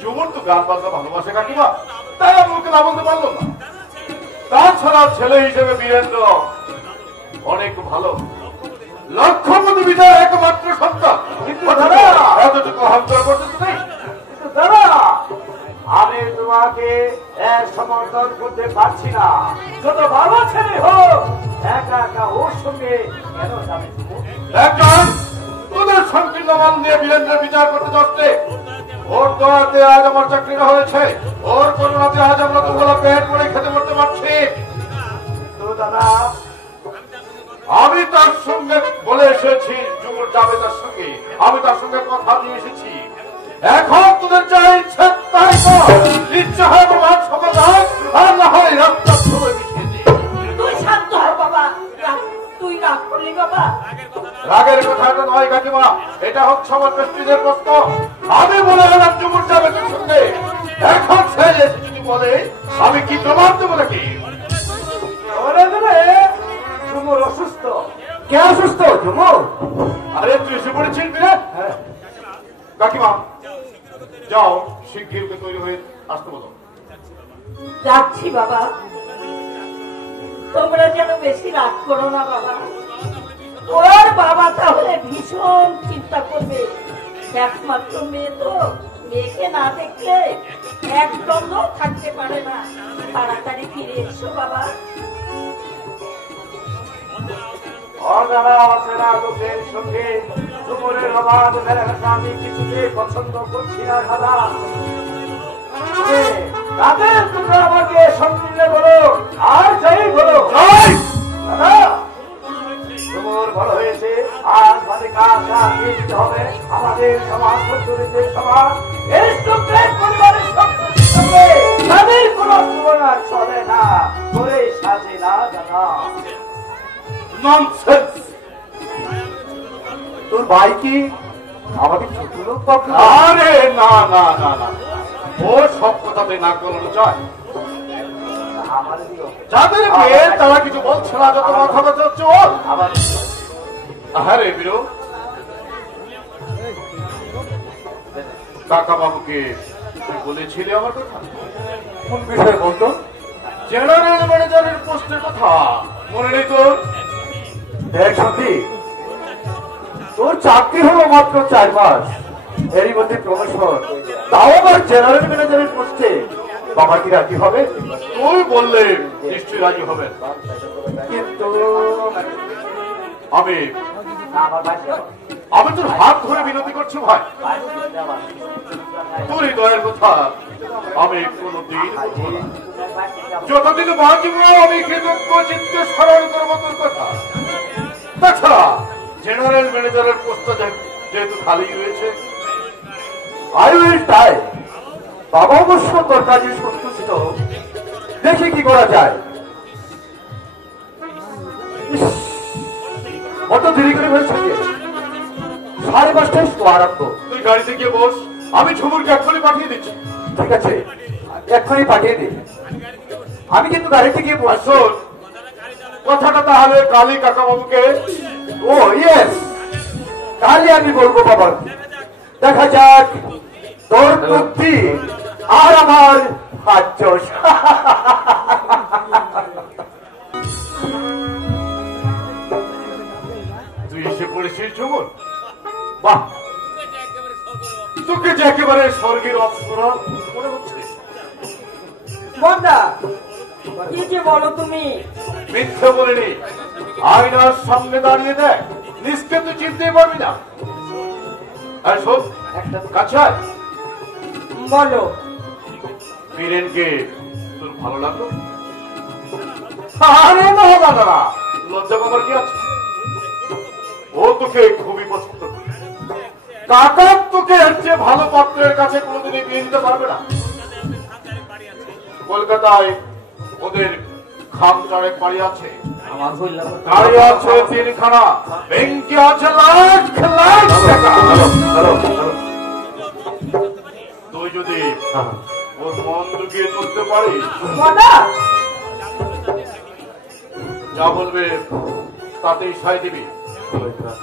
ঝুমুর তো গান বাজনা ভালোবাসে কাকিমা, তাই আমি ওকে না বলতে পারলাম না। তাছাড়া ছেলে হিসেবে বীরেন্দ্র অনেক ভালো, লক্ষ্যপতি বিজয়ের একমাত্র সন্তান। কিন্তু দাদা এতটুকু অহংকার পর্যন্ত নেই। দাদা, আমি তোমাকে সমর্থন করতে পারছি না। যত ভালো ছেলে হোক, একা একা ওর সঙ্গে কেন যাবে? একজন তোদের সংকীর্ণ মন নিয়ে বীরেন্দ্রের বিচার করতে যাচ্ছে। ওর দোয়াতে আজ আমার চাকরিটা হয়েছে, ওর করোনাতে আজ আমরা দুবেলা পেট করে খেতে পড়তে পারছি। তো দাদা, আমি তার সঙ্গে বলে এসেছি ঝুমুর যাবে তার সঙ্গে, আমি তার সঙ্গে কথা দিয়ে এসেছি। এখন তোদের যা ইচ্ছে তাই কর, ইচ্ছা হয় আমার সকাল আর না হয় রাস্তা ধরে মিশিয়ে দিই। তুই শান্ত হ বাবা, তুই রাগ করলি বাবা। রাগের কথাটা নয় কাকিমা, এটা হচ্ছে আমার প্রেস্টিজের প্রশ্ন। আমি বলে গেলাম ঝুমুর যাবে তোর সঙ্গে, এখন সে এসে যদি বলে আমি কি প্রমাণ দেবো নাকি? ঝুমুর অসুস্থ। কে অসুস্থ? ঝুমুর? আরে তুই এসে পড়েছিস বিরে? কাকিমা যাও, শিগগিরকে তৈরি হয়ে আসতে বলো। যাচ্ছি বাবা, তোমরা যেন বেশি রাগ করো না বাবা। ওর বাবা তাহলে ভীষণ চিন্তা করবে, একমাত্র মেয়ে তো, মেয়েকে না দেখলে একদম থাকতে পারে না। তাড়াতাড়ি ফিরে এসো বাবা। অজানা অচেনা লোকের সঙ্গে ঝুমুরের অবাধ মেলামেশা আমি কিছুতেই পছন্দ করছি না দাদা। তাদের তোমরা আমাকে সম্পূর্ণ বলো, আর যাই বলো দাদা, ঝুমুর ভালো হয়েছে। আজ বাদে কাজ দিয়ে দিতে হবে। আমাদের সমাজ পদ্ধতিতে সমাজ পরিবারের সঙ্গে তাদের কোন তুলনা চলে না, করে সাজে না দাদা। ননসেন্স! তোর ভাই কি আমাকে ছোট লোক ভাবলো? আরে না না না না, ও সব কথাতে না করানো চায়। যাদের মেয়ে তারা কিছু বলছে না, যত মাথা ব্যথা হচ্ছে ওর। আরে বীরু, কাকা বাবুকে তুই বলেছিলি আমার কথা? কোন বিষয়ে বলতো? জেনারেল ম্যানেজারের পোস্টের কথা মনে নেই তোর? দেখ সত্যি, তোর চাকরি হলো মাত্র 4 মাস, এরই মধ্যে প্রমোশন, তাও আবার জেনারেল ম্যানেজারের পোস্টে। বাবা কি রাজি হবে? তুই বললে নিশ্চয়ই রাজি হবে, কিন্তু আমি তোর হাত ধরে বিনতি করছি ভাই, তোর হৃদয়ের কথা আমি কোনদিন বলবো না। যতদিন বাঁচব আমি কৃতজ্ঞ চিত্তে স্মরণ করবো তোর কথা। তাছাড়া জেনারেল ম্যানেজারের পোস্টটা যেহেতু খালি রয়েছে, আই উইল ট্রাই। বাবা অবশ্য তোর কাজে সন্তুষ্ট, দেখি কি করা যায়। কত দেরি করে হয়েছে, 5:30টায় শো আরম্ভ। তুই গাড়িতে গিয়ে বস, আমি ঝুমুরকে এক্ষুনি পাঠিয়ে দিচ্ছি। ঠিক আছে, এক্ষুনি পাঠিয়ে দিন। আমি কিন্তু গাড়িতে গিয়ে বসছি। শোন, কথাটা তাহলে কালী কাকা বাবুকে। ও ইয়েস, কালই আমি বলবো বাবা। দেখা যাক তোর বুদ্ধি আর আমার হাত। তুই এসে পড়েছিস ঝুমুর, বাহ, তোকে যে একেবারে স্বর্গের অপ্সরা মনে হচ্ছে। বন্দা, কি যে বলো তুমি? মিথ্যে বলিনি, আয়নার সামনে দাঁড়িয়ে দেখ, নিজকে তুই চিনতেই পারবি না। আর শোন, একটা কাছে আয়। বলো। বীরেনকে তোর ভালো লাগলো? আরে না না না, লজ্জা পাবার কি আছে? ও তোকে খুবই পছন্দ করে। কাকা তোকে এর চেয়ে ভালো পাত্রের কাছে কোনোদিনই বিয়ে দিতে পারবে না। কলকাতায় ওদের খাম চারেক বাড়ি আছে, গাড়ি আছে 3খানা, ব্যাংকে আছে লাখ লাখ টাকা। তুই যদি ওর মন দুঃখিয়ে চলতে পারিস, বন্দা, যা বলবে তাতেই সাই দিবি।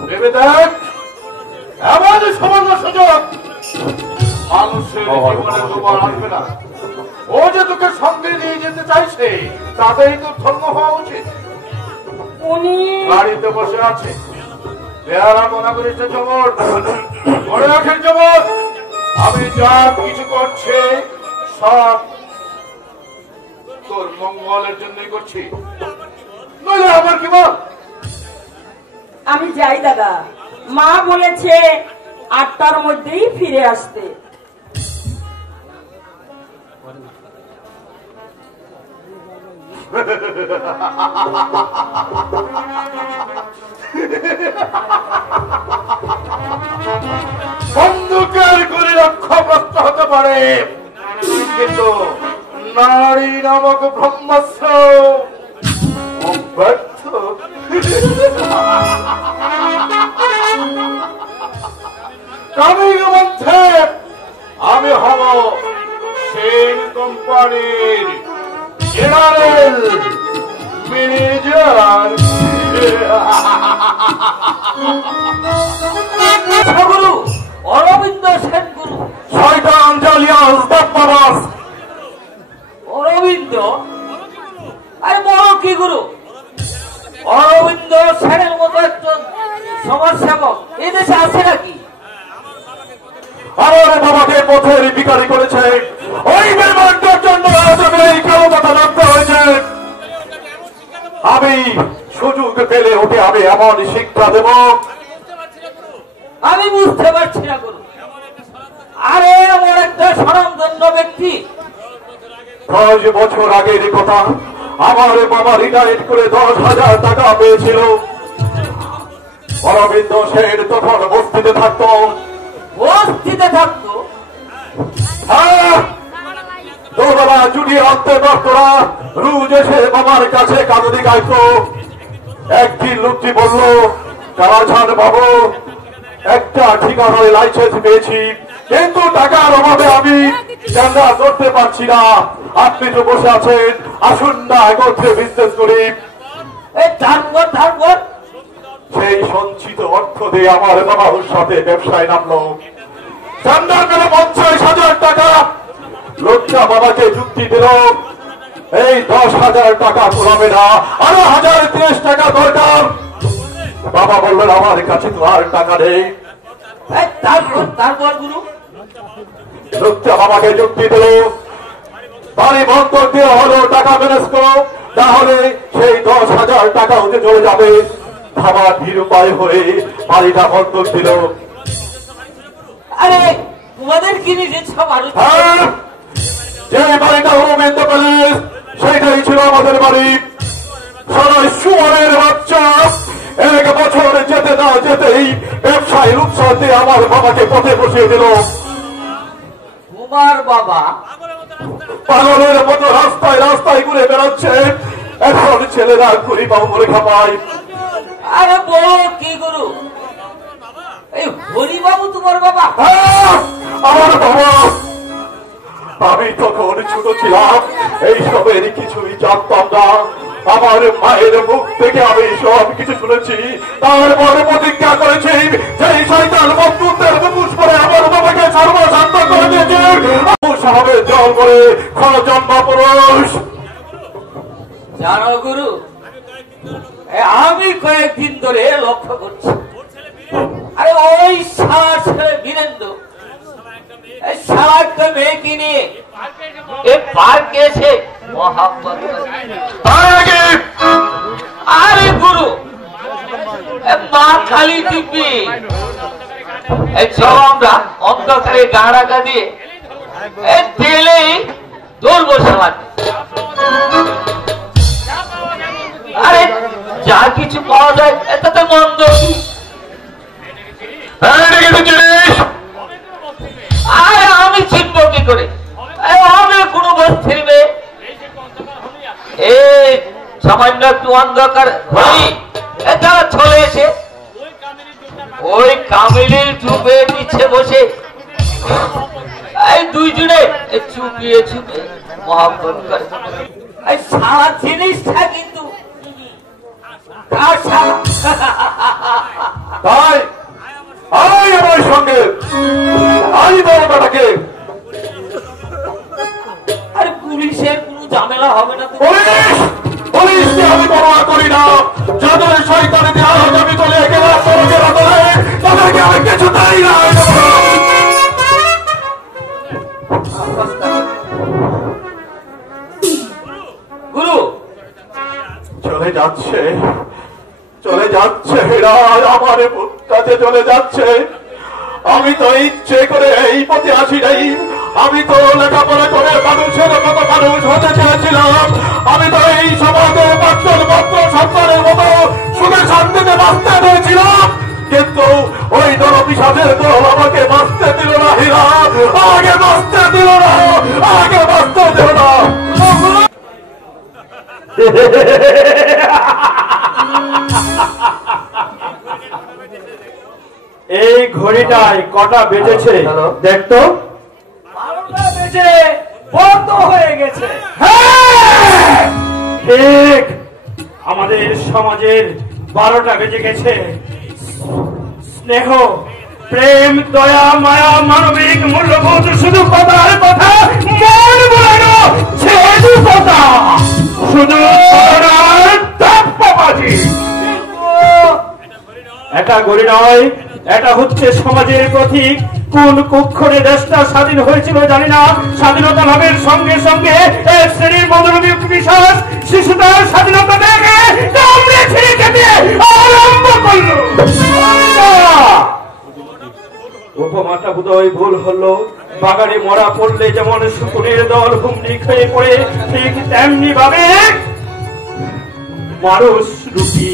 ভেবে দেখ, এমন সামান্য সুযোগ মানুষের জীবনে দুবার আসবে না। ও যে তোকে সঙ্গে নিয়ে যেতে চাইছে তাতেই তো ধর্ম হওয়া উচিত। উনি গাড়িতে বসে আছে, বেহারা মনে করিস জমর, মনে রাখেন জমর, আমি যা কিছু করছি সব তোর মঙ্গলের জন্যই করছি, নইলে আমার কি বল? আমি যাই দাদা, মা বলেছে 8টার মধ্যেই ফিরে আসতে। বন্দুকের গুলি লক্ষ্যপ্রাপ্ত হতে পারে, কিন্তু নারী নামক ব্রহ্মাস্ত্র ব্যর্থ। কামির মধ্যে আমি হব সেন কোম্পানির জেনারেল ম্যানেজার। গুরু অরবিন্দ সেন গুরু। শয়তান জালিয়াস দাপ্পাবাস। অরবিন্দ? আরে বড় কি গুরু, অরবিন্দ সেনের মতো একজন সমাজসেবক এই দেশে আছে নাকি? আমার বাবাকে পথের বিকারি করেছে, ওই বেমানটার জন্য আজ আমি এই ক্ষমতা লাভ হয়েছে। আমি সুযোগ পেলে ওকে আমি এমন শিক্ষা দেব। আমি বুঝতে পারছি না গুরু। আরে এমন একটা স্বনামধন্য ব্যক্তি, 10 বছর আগের কথা, আমার বাবা রিটায়ার্ড করে 10,000 টাকা পেয়েছিল। অরবিন্দ সেন তখন বস্তিতে থাকতো। বস্তিতে থাকতো? তোরা জুড়ি আনতে পারতোরা, রোজ এসে বাবার কাছে কাঁদতি গাইত। একদিন লোকটি বলল, কারাঝান বাবু, একটা ঠিকানায় লাইসেন্স পেয়েছি, কিন্তু টাকার অভাবে আমি চাঁদা করতে পারছি না। আপনি তো বসে আছেন, আসুন না একত্রে বিজনেস করি। এই ধানগর ধানগর সেই সঞ্চিত অর্থ দিয়ে আমার বাবা ওর সাথে ব্যবসায় নামলো। চাঁদা পেল 50,000 টাকা। লোকটা বাবাকে যুক্তি দিল, এই 10,000 টাকা কুলাবে না, আরো 1,030 টাকা দরকার। বাবা বললেন, আমার কাছে তো আর টাকা নেই। তারপর গুরু লোকটা বাবাকে যুক্তি দিল, বাড়ি বন্ধক দিয়ে হলো টাকা ম্যানেজ করো, তাহলে সেই 10,000 টাকা হতে চলে যাবে। বাবা নিরুপায় হয়ে বাড়িটা বন্ধক দিল। আরে তোমাদের কি নিজের সব আরো যে বাড়িটা অরবিন্দ প্যালেস, সেটাই ছিল আমাদের বাড়ি। সারা শুয়ারের বাচ্চা 1 বছর যেতে না যেতেই ব্যবসায় রূপসাতে আমার বাবাকে পথে বসিয়ে দিল। তোমার বাবা পাগলের মতো রাস্তায় রাস্তায় ঘুরে বেড়াচ্ছে। এখন ছেলেরা ঘুরি পাও করে খাপায়। আরে বলো কি গুরু, এই হরিবাবু তোমার বাবা? আমার বাবা, আমি তখন ছোট ছিলাম, এইসবের কিছুই জানতাম না। আমার মায়ের মুখ থেকে আমি সব কিছু শুনেছি, তারপরে প্রতিজ্ঞা করেছি সেই শয়তান বন্ধুত্বের মুখোশ পরে আমার বাবাকে সর্বশান্ত করে দিয়েছে। সাহাবের জল করে জন্ম পুরুষ। জানো গুরু, আমি কয়েকদিন ধরে লক্ষ্য করছি, আরে ওই সারা ছেলে বীরেন্দ্র সারা একটা মেয়েকে নিয়ে এই পার্কে এসে মহাব্বত করে। আরে গুরু, মা খালি টিপি আমরা অন্ধকারে গাড়াগা দিয়ে তেলেই দৌড়বো সমাজ। আরে যা কিছু পাওয়া যায় এটাতে মন্দ কি? আরে আমি চিনব কি করে? আমি কোনো বস্তির মেয়ে, এই সামান্য একটু অন্ধকার ঘড়ি এটা চলে এসে ওই কামিলির চুপে নিচে বসে এই দুইজনে চুপিয়ে চুপে মহাব্বত করে। এই সারা জিনিসটা কিন্তু তাই আয় আমার সঙ্গে, এই বড়টাকে। আরে পুলিশের কোনো ঝামেলা হবে না তো। পুলিশকে আমি পরোয়া করি না। যাদের শয়তানি দিয়ে আজ আমি চলে গেলাম সড়কের আতলে, তাদেরকে আমি কিছুতেই না। গুরু চলে যাচ্ছে, চলে যাচ্ছে, আমার কাছে চলে যাচ্ছে। আমি তো ইচ্ছে করে এই পথে আসি নাই। আমি তো লেখাপড়া করে মানুষের মতো মানুষ হতে চেয়েছিলাম। আমি তো এই সমাজে বাচ্চার মাত্র সন্তানের মতো সুখে শান্তিতে বাঁচতে চেয়েছিলাম, কিন্তু ওই দলপিশাচের দল আমাকে বাঁচতে দিল না। হীরা আমাকে বাঁচতে দিল না, আমাকে বাঁচতে দিল না। এই ঘড়িটায় কটা বেজেছে দেখতো? 12টা বেজে বন্ধ হয়ে গেছে। হ্যাঁ, ঠিক আমাদের সমাজের 12টা বেজে গেছে। স্নেহ, প্রেম, দয়া, মায়া, মানবিক মূল্যবোধ শুধু কথার কথা, মন বলানো ছেড়ে কথা, শুধু ধাপ্পাবাজি। এটা গড়ি নয়, এটা হচ্ছে সমাজের প্রতীক। কোন কুক্ষণে দেশটা স্বাধীন হয়েছিল জানি না, স্বাধীনতা লাভের সঙ্গে সঙ্গে এক শ্রেণীর মনোরোগী বিশ্বাস শিশুটার স্বাধীনতা দেখে কামড়ে ছিঁড়ে খেতে আরম্ভ করল। উপমাটা বোধহয় ভুল হলো। বাগানে মরা পড়লে যেমন শুকুরের দল হুমড়ি খেয়ে পড়ে, ঠিক তেমনি ভাবে মানুষ রূপী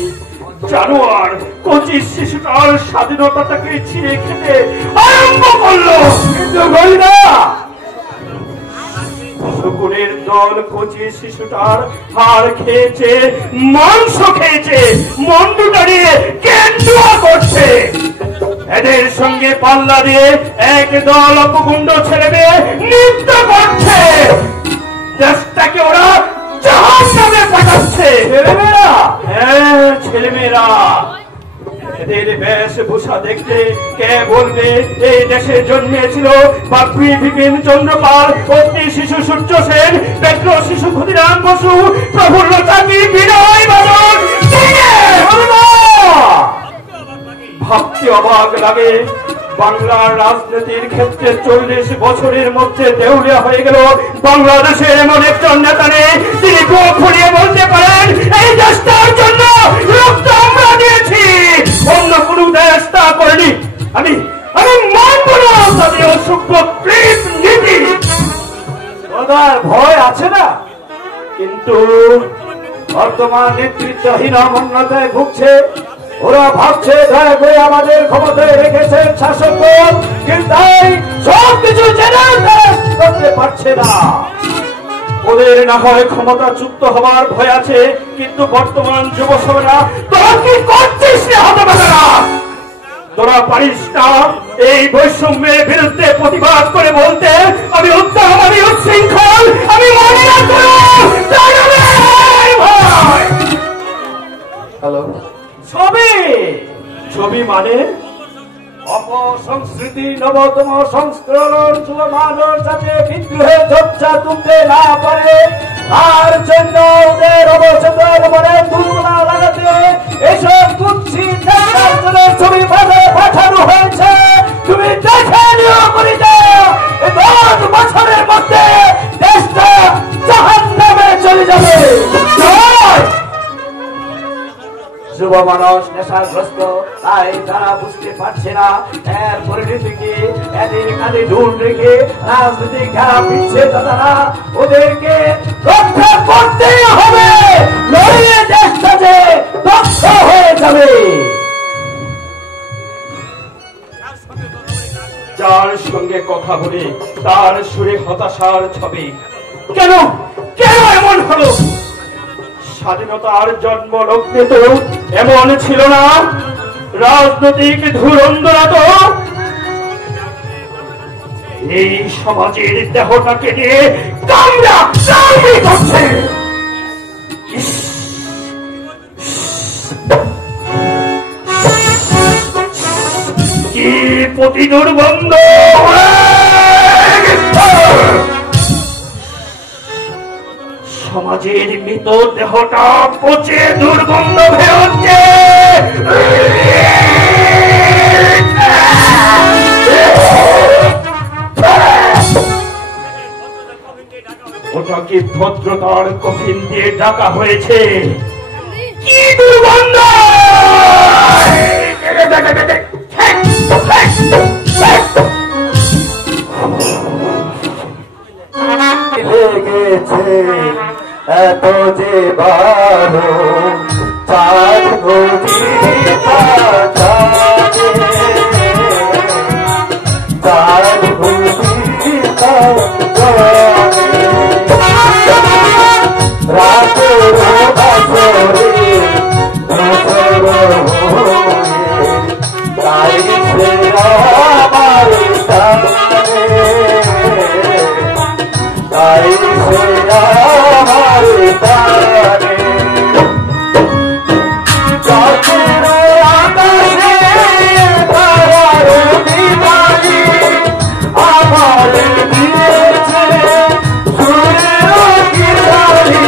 জানোয়ার কচি শিশুটার স্বাধীনতাটাকে ছিঁড়ে খেতে আরম্ভ করলো। কিন্তু বলি না, শুকুরের দল কচি শিশুটার হাড় খেয়েছে, মাংস খেয়েছে, মন্ডু দাঁড়িয়ে কেন্দ্রুয়া করছে। এদের সঙ্গে পাল্লা দিয়ে এক দল অপগুণ্ড ছেলে মেয়ে নৃত্য করছে। দেশটাকে ওরা জাহান্নামে পাঠাচ্ছে। ছেলেমেয়েরা, হ্যাঁ ছেলেমেয়েরা। এদের বেশভূষা দেখতে কে বলবে এই দেশে জন্মেছিল বাপি বিপিন চন্দ্রপাল, অগ্নি শিশু সূর্য সেন, পেট্র শিশু ক্ষুদিরাম বসু, প্রফুল্ল চাকি, বিনয় বাদল। ভাবতে অবাক লাগে, বাংলার রাজনীতির ক্ষেত্রে 40 বছরের মধ্যে দেউলিয়া হয়ে গেল বাংলাদেশের এমন একজন নেতা নেই তিনি বুক ফুলিয়ে বলতে পারেন এই দেশটার জন্য রক্ত আমরা দিয়েছি, অন্য কোন দেশ তা করেনি। আমি মানব না তাদের অসভ্য প্রেম নীতি। ওদের ভয় আছে না, কিন্তু বর্তমান নেতৃত্বহীন অমন্যতায় ভুগছে। ওরা ভাবছে দয়া করে আমাদের ক্ষমতায় রেখেছেন শাসক দল, কিন্তু তাই সবকিছু জেনে করতে পারছে না। ওদের না হয় ক্ষমতাচ্যুত হওয়ার ভয় আছে, কিন্তু বর্তমান যুবসভা তোরা কি করছিস রে হতভাগারা? তোরা পারিস না এই বৈষম্যের বিরুদ্ধে প্রতিবাদ করে বলতে আমি উত্তম, আমি উচ্ছৃঙ্খল, আমি মানি না করো। হ্যালো, ছবি মানে অপসংস্কৃতি নবতম সংস্করণ চলমানের সাথে বিদ্রোহে চর্চা তুলতে না পারে, তার জন্য ওদের অবচেতন মনে দুর্বলা লাগাতে এসব কুৎসিত ছবি বাজারে পাঠানো হয়েছে। তুমি দেখে নিও করিতে 10 বছরের মধ্যে দেশটা জাহান্নামে চলে যাবে। যুব মানুষ নেশাগ্রস্ত, তাই তারা বুঝতে পারছে না এর পরিণতি কি। এদের কাঁধে ঢুল রেখে রাজনৈতিক খেলা পিচ্ছে তারা, ওদেরকে রক্ষা করতেই হবে, নইলে দেশটা যে ধ্বংস হয়ে যাবে। যার সঙ্গে কথা বলে তার সুরে হতাশার ছবি। কেন কেন এমন হলো? স্বাধীনতার জন্ম লগ্নে তো এমন ছিল না। রাজনৈতিক ধুরন্ধরা তো এই সমাজের দেহটাকে নিয়ে কামড়া কামড়ি করছে। কি প্রতি দুর্গন্ধ! সমাজের মৃত দেহটা পচে দুর্গন্ধ বেরোচ্ছে। ওটাকে ভদ্রতার কফিন দিয়ে ডাকা হয়েছে। কি দুর্গন্ধ! লেগেছে এত যে বারো চাঁদ নদী চাঁদ নদী রাতের বাসরে তাই সে আমার টানে তাই সে আমার টানে চাঁদের আকাশে তারার দিবালি আমার দিয়েছে সূর্যের কিরণী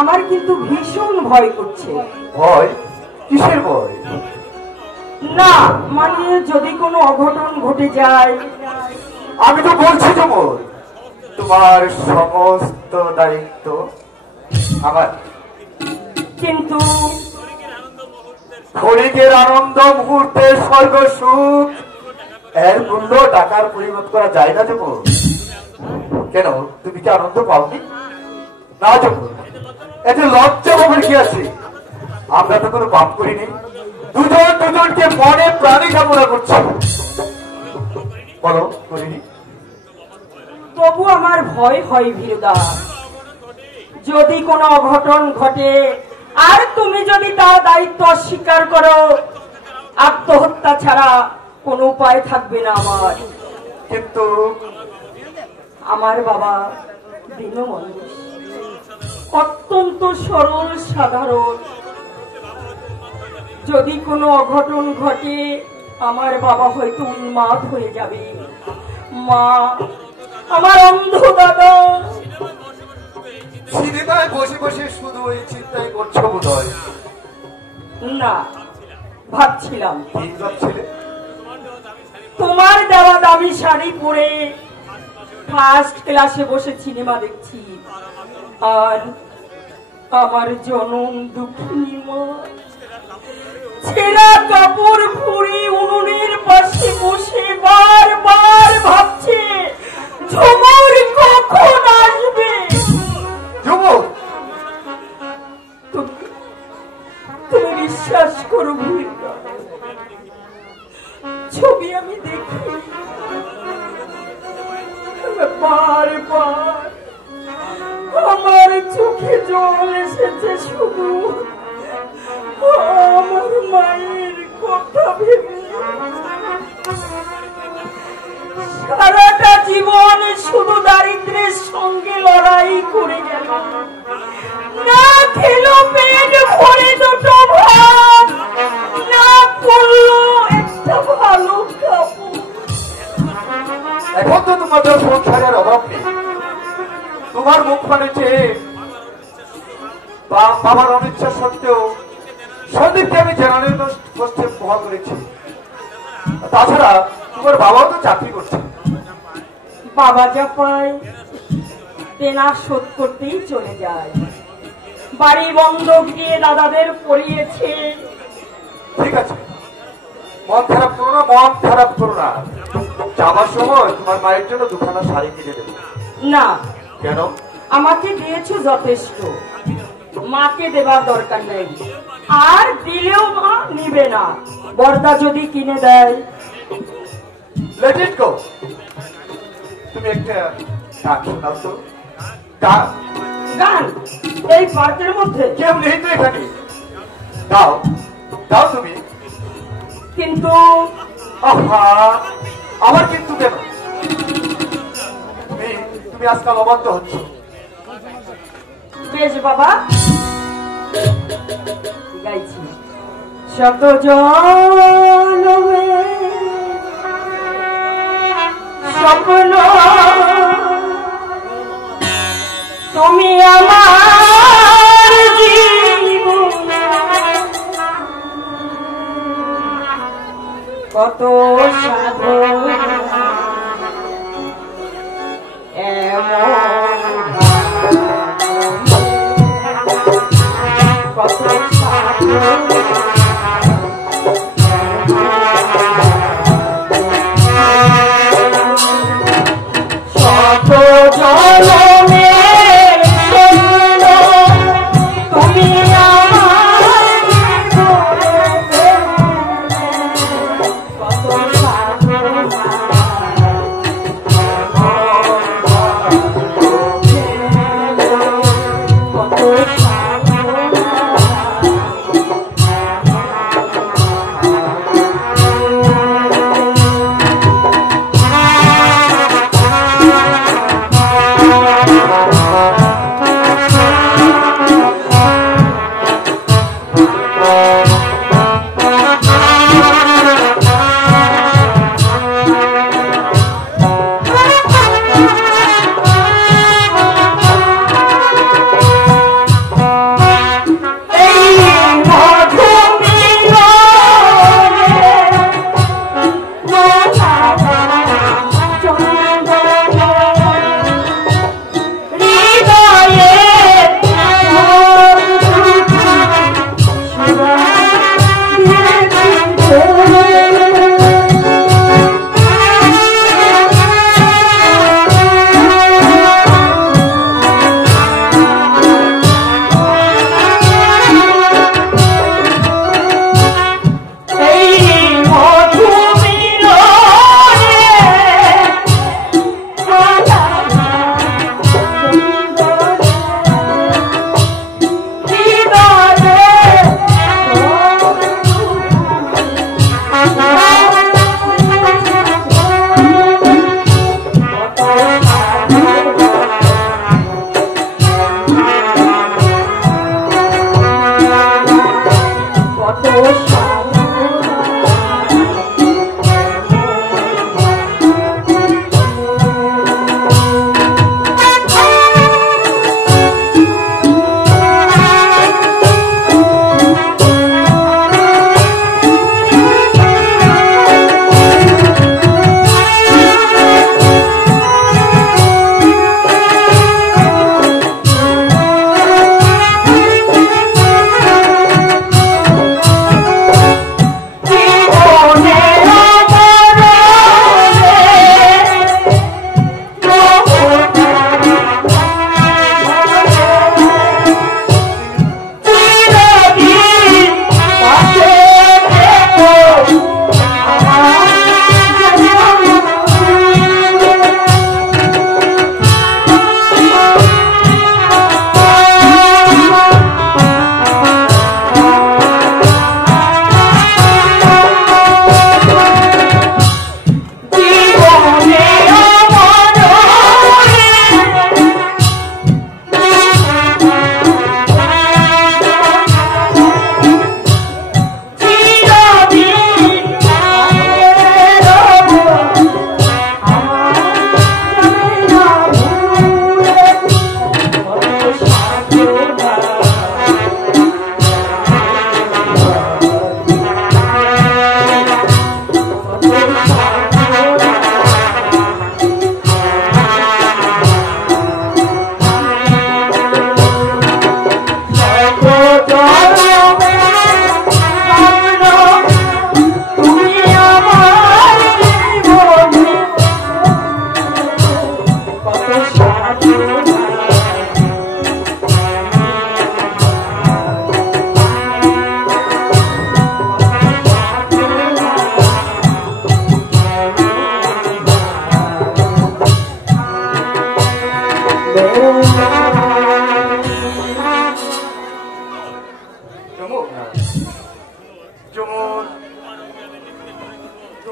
আমার কিন্তু ভীষণ ভয় করছে। ভয়? কিসের ভয়? না মানে যদি কোনো অঘটন ঘটে যায়। আমি তো বলছি তোমার সমস্ত দায়িত্ব আমার, কিন্তু ক্ষণিকের আনন্দ মুহূর্তে স্বর্গ সুখ এর মূল্য টাকার পরিণত করা যায় না যমুর। কেন তুমি কি আনন্দ পাওনি? না যমুর, এতে লজ্জা পাবার কি আছে? আমরা তো কোনো পাপ করিনি, দুজনকে মনে প্রাণী কামনা করছি। বলো করিনি? তবু আমার ভয় হয় ভীরুদা, যদি কোনো অঘটন ঘটে আর তুমি যদি তার দায়িত্ব অস্বীকার করো, আত্মহত্যা ছাড়া কোনো উপায় থাকবে না আমার। কিন্তু আমার বাবা দীন মানুষ, অত্যন্ত সরল সাধারণ। যদি কোনো অঘটন ঘটে আমার বাবা হয়তো উন্মাদ হয়ে যাবে। মা, আমার অন্ধ দাদা। সিনেমায় বসে বসে শুধু এই চিন্তাই করছো বোধহয়। না, ভাবছিলাম কি ভাবছিলে? তোমার দেওয়া দামি শাড়ি পরে ফার্স্ট ক্লাসে বসে সিনেমা দেখছি, আর আমার জনম দুঃখিনী মা ছেঁড়া কাপড় পরে উনুনের পাশে বসে বারবার ভাবছে ঝুমুর কখন আসবে। ঝুমুর, তুমি বিশ্বাস করো ভূমিকা, ছবি আমি দেখি বারবার আমার চোখে জল এসেছে, শুধু আমার মায়ের কথা ভেবে। সারাটা জীবন শুধু দারিদ্রের সঙ্গে লড়াই করে গেল, না খেলো পেট ভরে দুটো ভাত, না পড়লো একটা ভালো কাপড়। এখন তো তোমাদের সংসারের অভাব নেই। তোমার মুখ পানে চেয়ে বাবার অনিচ্ছা সত্ত্বেও সন্দীপকে আমি জেনারেল পোস্টে বহাল করেছি। তাছাড়া তোমার বাবাও তো চাকরি করছে। বাবা যা পায় দেনা শোধ করতেই চলে যায়। বাড়ি বন্ধক দিয়ে দাদাদের পড়িয়েছে। ঠিক আছে, মন খারাপ করো না, মন খারাপ করো না। যাবার সময় তোমার মায়ের জন্য দুখানা শাড়ি কিনে দেবো। না, কেন? আমাকে দিয়েছো যথেষ্ট, মাকে দেবার দরকার নেই। আর দিলেও মা নিবে না। বর্দা যদি কিনে দেয়। লেট ইট গো। তুমি একটা গান শোনাও তো। গান? গান এই পার্কের মধ্যে? কেউ নেই তো এখানে। দাও দাও তুমি। কিন্তু আহা, আমার কিন্তু কেন? তুমি আজকাল অবাধ্য হচ্ছ। বেশ বাবা, গাইছি। শত জনমে স্বপ্ন তুমি আমার জীবন, কত সাধনা এমন কত সাধনা শত জনমের স্বপ্ন তুমি আমার জীবনে, কত সাধনা কত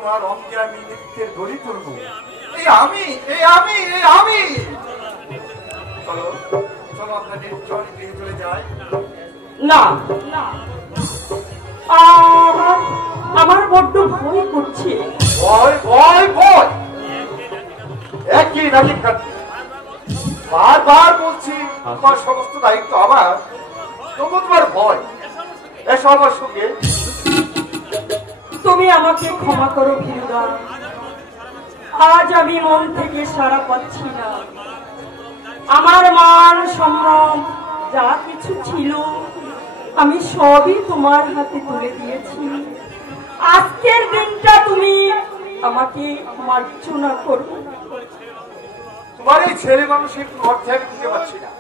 তোমার অঙ্গে আমি নৃত্যের গড়ি তুলবো। এই আমি চলো চলো, আপনার নির্জন গৃহে চলে যায়। না আমার বড্ড ভয় করছে। ভয় ভয় ভয় একই নাকি বারবার বলছি তোমার সমস্ত দায়িত্ব আমার, তবু তোমার ভয়। এসো আমার সঙ্গে। তুমি আমাকে ক্ষমা করো ভিরুদা, আজ আমি মন থেকে সাড়া পাচ্ছি না। আমার মান সম্মান যা কিছু ছিল আমি সবই তোমার হাতে তুলে দিয়েছি। আজকের দিনটা তুমি আমাকে মার্জনা করো। তোমার এই ছেলে মানুষের অর্থে আমি দিতে পারছি না।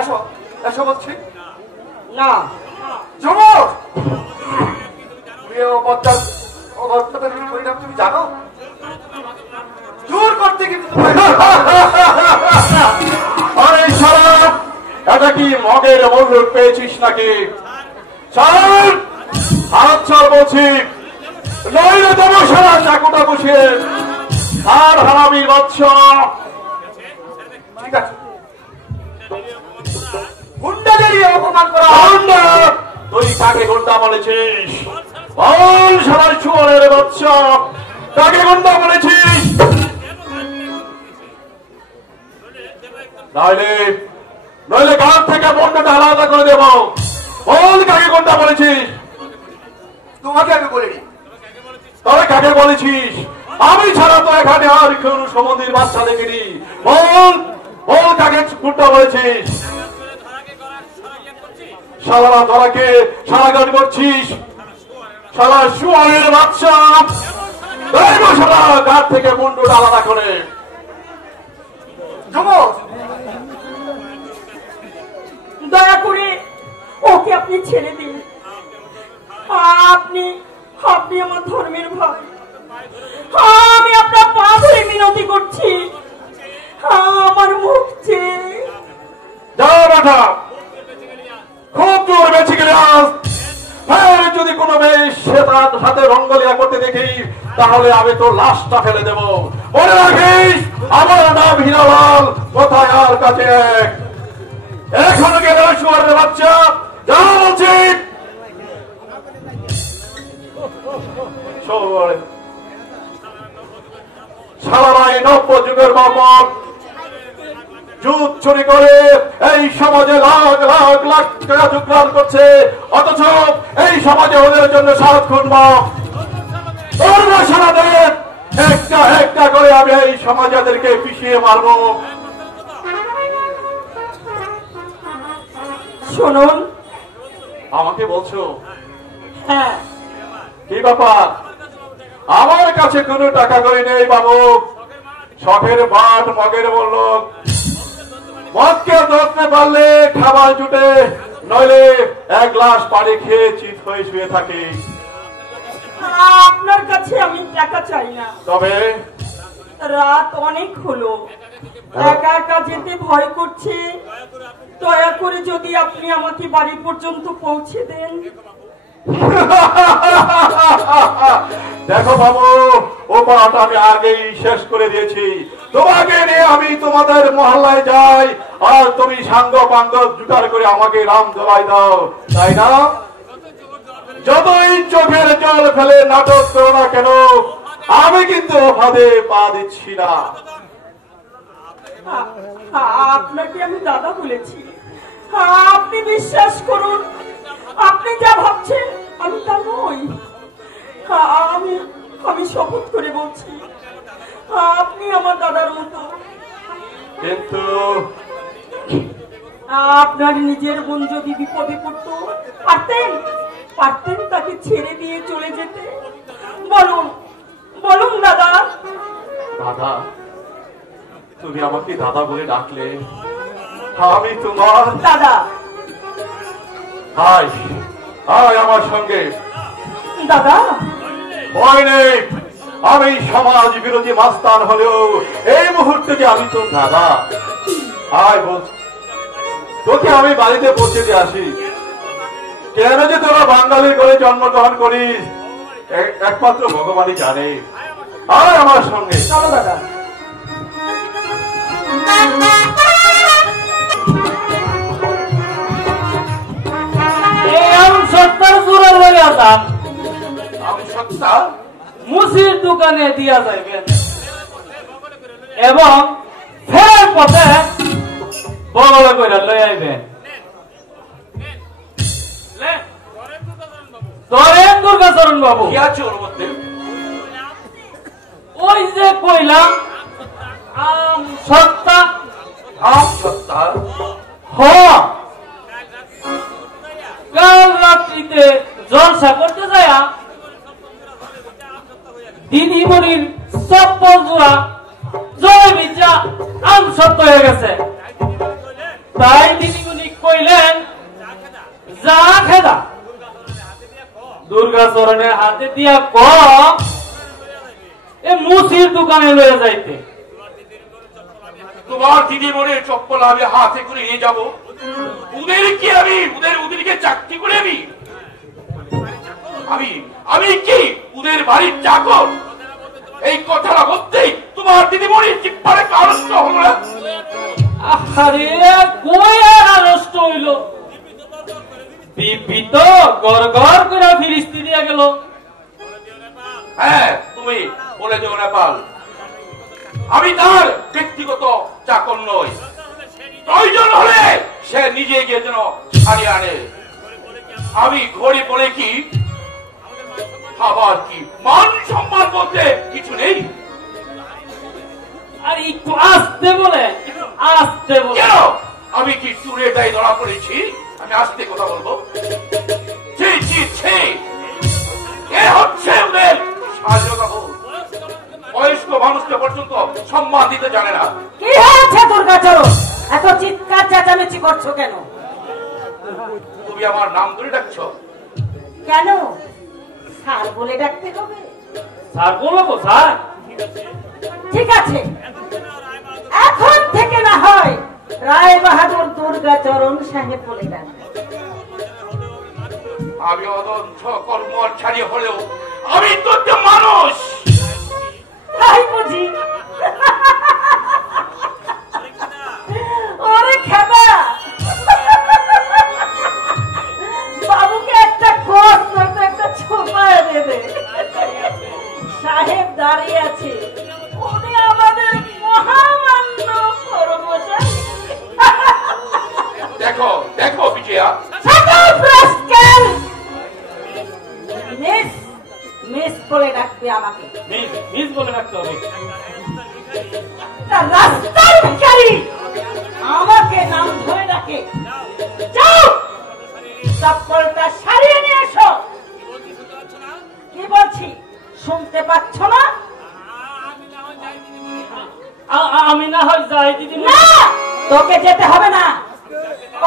এসো এসো বলছি। না জমর, তুমি অবস্থাটা কি পরিণাম তুমি জানো? জোর করতে কিন্তু আরে সারা, এটা কি মগের মূল্য পেয়েছিস নাকি? চল হাত চল বলছি, নইলে দেবো সারা চাকুটা বসিয়ে। আর হারামির বাচ্চা, ঠিক আছে, গুন্ডাদেরই অপমান করা। গুন্ডা? তুই কাকে গুন্ডা বলেছিস? বল সারা চুয়ারের বাচ্চা, কাকে গুন্ডা বলেছিস? নইলে গান থেকে বন্ডটা আলাদা করে দেব। বল কাকে গুন্ডা বলেছিস? তোমাকে আমি বলিনি। তবে কাকে বলেছিস? আমি ছাড়া তো এখানে আর কেউ সমন্দির বাচ্চা দেখিনি। বল বল কাকে গুন্ডা বলেছিস? সারা ধরাকে সারাগান করছিস, সারা শুয়ারের বাচ্চা। সারা গান থেকে মুন্ডুটা আলাদা করে। জমর, দয়া করে ওকে আপনি ছেড়ে দিন। আপনি আপনি আমার ধর্মের ভাই, আমি আপনার পা ধরে মিনতি করছি। আমার মুখ চেয়ে যাও বেটা, খুব জোর বেঁচে গেলে আজ। ফের যদি কোনো মেয়ে সে তার সাথে রঙ্গলিয়া করতে দেখি, তাহলে আমি তোর লাশটা ফেলে দেব। মনে রাখিস, আমার নাম হীরালাল, কোথায় আর কাছে এক। এখন গেলে শুয়ারের বাচ্চা, যা বলছি। সারাই নব্য যুগের বাপন যুগ চুরি করে এই সমাজে লাখ লাখ লাখ টাকা যোগদান করছে, অথচ এই সমাজে ওদের জন্য সাত খুন সারা দেন। একটা একটা করে আমি এই সমাজেদেরকে পিছিয়ে মারবো। শুনুন। আমাকে বলছো? হ্যাঁ। কি ব্যাপার? আমার কাছে কোনো টাকা করি নেই বাবু। শখের বাট মগের বলল, মদকে ধরতে পারলে খাবার জুটে, নইলে এক গ্লাস পানি খেয়ে চিত হয়ে শুয়ে থাকি। আপনার কাছে আমি টাকা চাই না। তবে রাত অনেক হলো, একা একা যেতে ভয় করছে। দয়া করে যদি আপনি আমাকে বাড়ি পর্যন্ত পৌঁছে দেন। দেখো বাবু, ও পাটা আমি আগেই শেষ করে দিয়েছি। তোমাকে নিয়ে আমি তোমাদের মহল্লায় যাই, আর তুমি সাঙ্গ পাঙ্গ জুটার করে আমাকে রাম ধরাই দাও, তাই না? যতই চোখের জল ফেলে নাটক করো না কেন, আমি কিন্তু ফাঁদে পা দিচ্ছি না। আপনাকে আমি দাদা বলেছি, আপনি বিশ্বাস করুন। আপনি যা ভাবছেন আমি তা নই। আমি শপথ করে বলছি, আপনি আমার দাদার মতো। কিন্তু আপনার নিজের বোন যদি বিপদে পড়তো, পারতেন তাকে ছেড়ে দিয়ে চলে যেতে। বলুন বলুন দাদা। দাদা? তুমি আমাকে দাদা বলে ডাকলে, আমি তোমার দাদা। আয় আয় আমার সঙ্গে। দাদা ভয় নেই, আমি সমাজ বিরোধী মাস্তান হলেও এই মুহূর্তে যে আমি তো দাদা। আয় বল, তোকে আমি বাড়িতে পৌঁছে দিয়ে আসি। কেন যে তোরা বাঙালি করে জন্মগ্রহণ করিস, একমাত্র ভগবানই জানে। আর আমার সঙ্গে চলো দাদা। সত্তা মুসির দোকানে দিয়া যাইবেন এবং ফেরার পথে বড় করে লই আইবেন। ধরেন দুর্গাচরণ বাবু, কি আছে ওর মধ্যে? ওই যে কইলাম আম সত্তা। আম সত্তা? হ, কাল রাত্রিতে জলসা করতে যায় দিদিমণির চপ্পল জোড়া জলে ভিজা আম সত্য হয়ে গেছে। তাই দিদিমণি কইলেন যা খেদা দুর্গাচরণের হাতে দিয়া ক এ মুসির দোকানে লয়ে যাইতে। তোমার দিদিমণির চপ্পল আমি হাতে করে নিয়ে যাবো? ওদের কি আমি ওদেরকে চাকরি করে আমি কি ওদের বাড়ির চাকর? এই কথাটা বলতেই তোমার দিদিমণির জিহ্বারে আরষ্ট হলো না? আরে কই আর নষ্ট হইল? বিপি তো গড় গড় করে ফিরিস্তি দিয়ে গেল। হ্যাঁ, তুমি বলে দেও নেপাল, আমি তার ব্যক্তিগত চাকর নই। প্রয়োজন হলে সে নিজে গিয়ে যেন ছাড়িয়ে আনে। আমি ঘড়ি পড়ে কি আবার কি মান সম্মান বলতে কিছু নেই? আর একটু আসতে বলে, আসতে বলে। কেন আমি কি চুরের দায় ধরা পড়েছি? আমি আস্তে কথা বলবো? ছি ছি ছি, এ হচ্ছে ওদের স্বাধীনতা বোধ। বয়স্ক মানুষকে পর্যন্ত সম্মান দিতে জানে না। কি হয়েছে দুর্গাচরণ, এত চিৎকার চেঁচামেচি করছো কেন? তুমি আমার নাম ধরে ডাকছো কেন? স্যার বলে ডাকতে হবে? স্যার বলবো স্যার? ঠিক আছে, এখন থেকে না হয় রায় বাহাদুর দুর্গাচরণ সাহেব বলে ডাকবে। আমি অদন্ত কর্মচারী হলেও আমি তো একটা মানুষ। তাই বুঝি? ওরে খেদা, বাবুকে একটা কোষ নয়তো একটা ছোপায় দেবে। সাহেব দাঁড়িয়ে আছে, উনি আমাদের মহামান্য কর্মচারী। দেখো দেখো বিজয়া, মিস মিস বলে ডাকবে আমাকে। মিস বলে রাখতে হবে। রাস্তার ভিখারি আমাকে নাম ধরে ডাকে। যাও, চপ্পলটা সারিয়ে নিয়ে এসো। কি বলছি শুনতে পাচ্ছ না? আমি না হয় যাই দিদি। না, তোকে যেতে হবে না।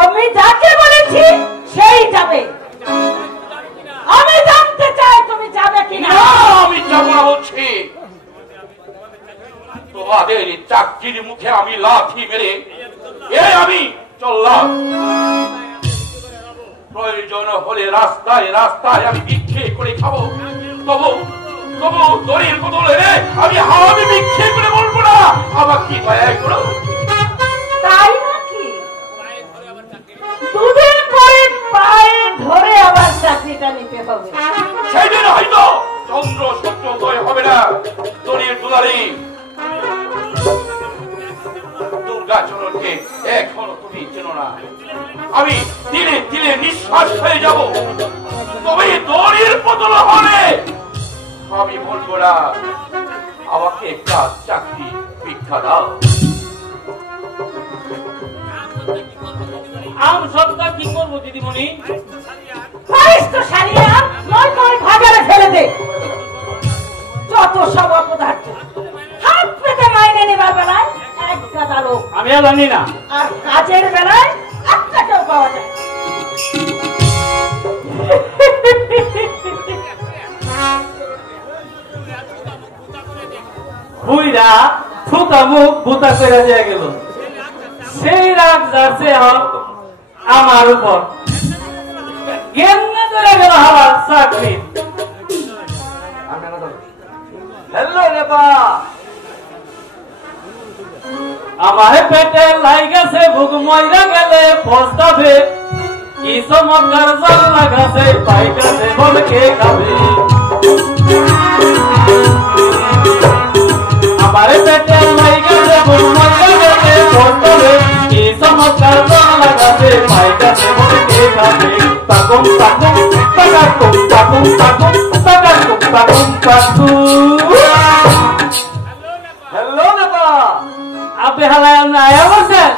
আমি যাকে বলেছি সেই যাবে। আমি জানতে চাই তুমি যাবে কিনা। না, আমি যাব না বলছি। তোমাদের চাকরির মুখে আমি লাথি মেরে আমি চললাম। প্রয়োজন হলে রাস্তায় রাস্তায় আমি ভিক্ষে করে খাবো। তবু তবু দড়ির বদলে আমি হাওয়াতে ভিক্ষে করে বলবো না আমার কি দয়া করো। তাই নাকি? দুদিন পরে পায়ে ধরে আবার চাকরিটা নিতে হবে। সেদিন হয়তো চন্দ্র সূর্য উদয় হবে না। দড়ির দুলারি দুর্গাচরণকে এখনো তুমি চেনো না। আমি দিলে দিলে নিঃশ্বাস হয়ে যাব। তবে দড়ির বদল হলে আমি বলবো না আমাকে একটা চাকরি ভিক্ষা দাও। আম সত্তা কি করবো দিদিমণি? পারিস তো সারিয়ে আন, নয়তো ওই ভাগারে ফেলে দে। যত সব অপদার্থ, হাত পেতে মাইনে নেবার বেলায় এক গাদা লোক, আমি আর জানি না। আর কাজের বেলায় একটাকেও পাওয়া যায়। হুইরা ফুটা মুখ ভুতা করে দিয়ে গেল। সেই রাগ যাচ্ছে আমার উপর। জ্ঞান ধরে গেল আমার চাকরি। আমার পেটে লাইগাছে ভুগ মইরা গেলে পস্তাবে কি চমৎকার জল লাগাছে পাইকাছে বল কে খাবে আমার পেটে লাইগাছে ভুগ মইরা গেলে পস্তাবে কি চমৎকার জল লাগাছে পাইকাছে বল কে খাবে তাকুম তাকুম তাকুম তাকুম তাকুম তাকুম তাকুম তাকুম হ্যালো নেতা আপনি হালায় আয়া বলছেন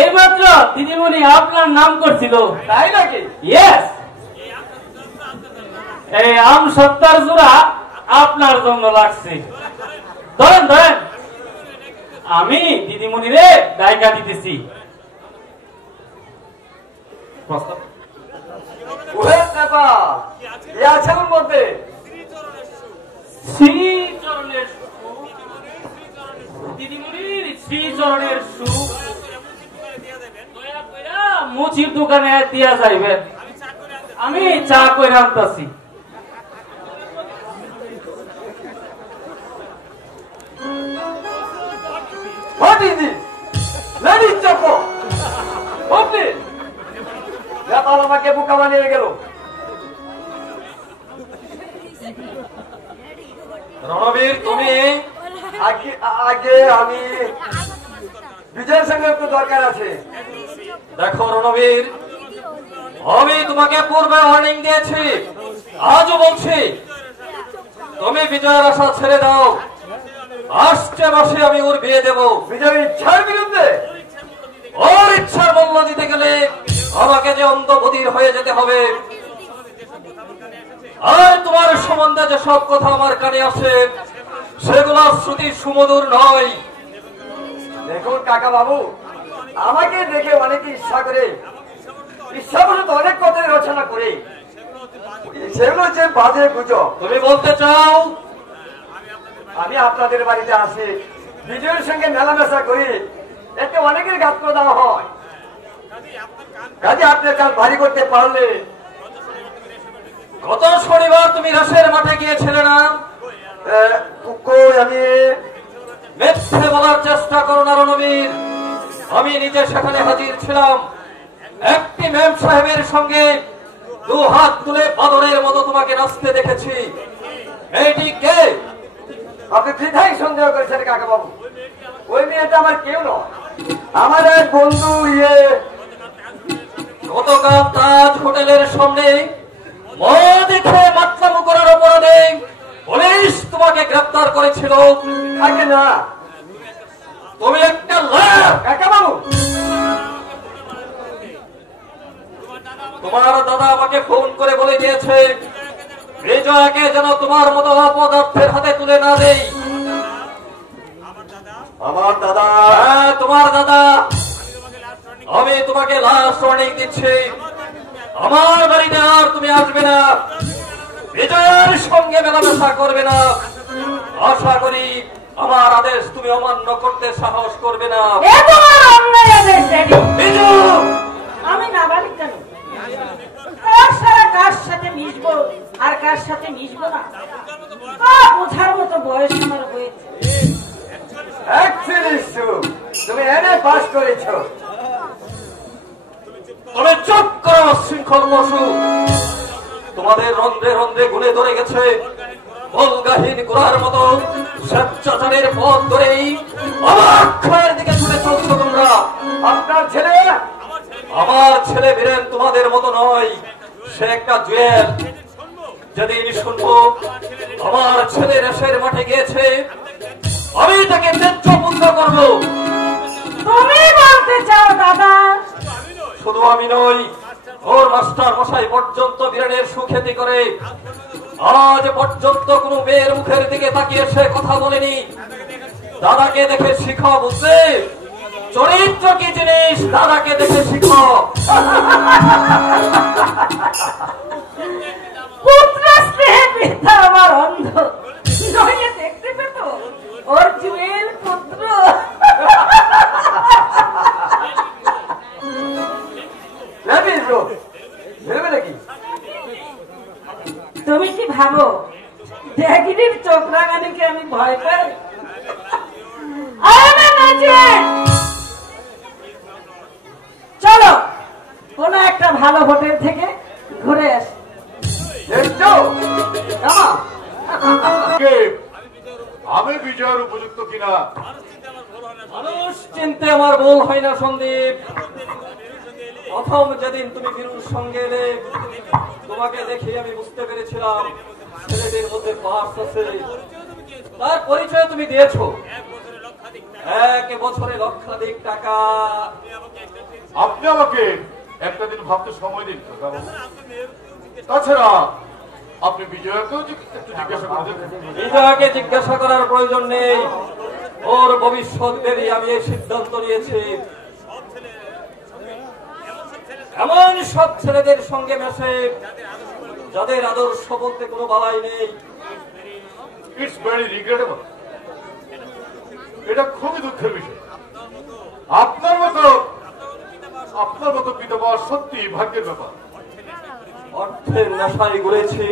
এইমাত্র দিদিমণি আপনার নাম করছিল তাই নাকি? ইয়েস এই আম সত্তার জোড়া আপনার জন্য লাগছে ধরেন ধরেন আমি দিদিমণি রে গায়িকা দিতেছি ওহে নেতা এ আছে আমার মধ্যে শ্রীচরণের দিদিমণির শ্রীচরণের সুখ দয়া কইরা মুচির দোকানে দিয়া যাইবেন আমি চা কইরা আনতাছি What is this? Ladies Chapo! Open! ব্যাপার আমাকে বোকা বানিয়ে গেল। রণবীর তুমি আগে আমি বিজয়ের সঙ্গে একটু দরকার আছে। দেখো রণবীর আমি তোমাকে পূর্বে ওয়ার্নিং দিয়েছি আজও বলছি তুমি বিজয়ের আশা ছেড়ে দাও আসছে মাসে আমি ওর বিয়ে দেব বিজয়ের ইচ্ছার বিরুদ্ধে ওর ইচ্ছার মূল্য দিতে গেলে আমাকে যে অন্ধবধির হয়ে যেতে হবে আর তোমার সম্বন্ধে যে সব কথা আমার কানে আসে সেগুলো শ্রুতি সুমধুর নয়। দেখুন কাকা বাবু আমাকে দেখে অনেকে ইচ্ছা করে ইচ্ছা বলে তো অনেক কথাই রচনা করে সেগুলো হচ্ছে বাজে গুজব। তুমি বলতে চাও আমি আপনাদের বাড়িতে আসি বিজয়ের সঙ্গে মেলামেশা করি এতে অনেকের ঘাত করে দেওয়া হয় কাজে আপনার কাজ ভারী করতে পারলে গত শনিবার তুমি রাসের মাঠে গিয়েছিলে না আমি মিথ্যে বলার চেষ্টা করো না রণবীর আমি নিজে সেখানে হাজির ছিলাম একটি ম্যাম সাহেবের সঙ্গে দু হাত তুলে বাদরের মতো তোমাকে নাচতে দেখেছি এইটি কে? আপনি বৃথাই সন্দেহ করেছেন কাকা বাবু ওই মেয়েটা আমার কেউ নয় আমার এক বন্ধু গতকাল তাজ হোটেলের সামনে মদ খেয়ে মাতলামো করার অপরাধে পুলিশ তোমাকে গ্রেফতার করেছিল থাকে না তুমি একটা লাভ কাকা বাবু তোমার দাদা আমাকে ফোন করে বলে দিয়েছে বিজয়াকে যেন তোমার মতো অপদার্থের হাতে তুলে না দেই। আমার দাদা হ্যাঁ তোমার দাদা আমি তোমাকে লাস্ট ওয়ার্নিং দিচ্ছি আমার বাড়িতে আর তুমি আসবে না বিজয়ের সঙ্গে মেলামেশা করবে না আশা করি আমার আদেশ তুমি অমান্য করতে সাহস করবে না। এ তোমার অন্যায় আদেশ ড্যাডি। বিজু আমি নাবালিক কেন কার সারা কার সাথে মিশবো আর কার সাথে মিশবো না তা বোঝার মতো বয়স আমার হয়েছে। তুমি এনে পাস করেছ তবে চুপ করো শৃঙ্খল পশু তোমাদের রন্ধ্রে রন্ধ্রে গুলে ধরে গেছে বলগাহীন গোড়ার মতো স্বেচ্ছাচারের পথ ধরেই অবাক্ষয়ের দিকে ছুটে চলছো তোমরা। আপনার ছেলে আমার ছেলে বীরেন তোমাদের মতো নয় সে একটা জুয়েল যেদিন শুনবো আমার ছেলে রেসের মাঠে গিয়েছে আমি তাকে ন্যায্য পুত্র করবো। তুমি বলতে চাও দাদা শুধু আমি নই ওর মাস্টার মশাই পর্যন্ত বীরেনের সুখ্যাতি করে আজ পর্যন্ত কোন মেয়ের মুখের দিকে তাকিয়ে সে কথা বলেনি। দাদাকে দেখে শিখো বুঝলে চরিত্র কি জিনিস দাদাকে দেখে শিখো। পুত্র স্নেহে পিতা আমার অন্ধ নইলে দেখতে পেত ওর জুয়েল পুত্র। তুমি কি ভাবো ড্যাগিনীর চোখ রাঙানিকে আমি ভয় পাই? চলো কোন একটা ভালো হোটেল থেকে ঘুরে আসি। আমি বিজয়ের উপযুক্ত কিনা মানুষ চিনতে আমার ভুল হয় না সন্দীপ। প্রথম যেদিন তুমি বীরুর সঙ্গে এলে তোমাকে দেখে আমি বুঝতে পেরেছিলাম ছেলেদের মধ্যে পার্স আছে। তার পরিচয় তুমি দিয়েছো, 1 বছরে লক্ষাধিক টাকা। আপনি আমাকে একটা দিন ভাবতে সময় দিন কাকাবাবু। তাছাড়া আপনি বিজয়কেও একটু জিজ্ঞাসা করে দেবেন। বিজয়কে জিজ্ঞাসা করার প্রয়োজন নেই, ওর ভবিষ্যৎ ভেবে আমি এই সিদ্ধান্ত নিয়েছি। এমন সব ছেলেদের সঙ্গে মেশে যাদের আদর্শ বলতে কোনো বালাই নেই। It's very regrettable. এটা খুবই দুঃখের বিষয়। আপনার মতো পিতা পাওয়া সত্যি ভাগ্যের ব্যাপার। অর্থের নেশায় ঘুরেছি,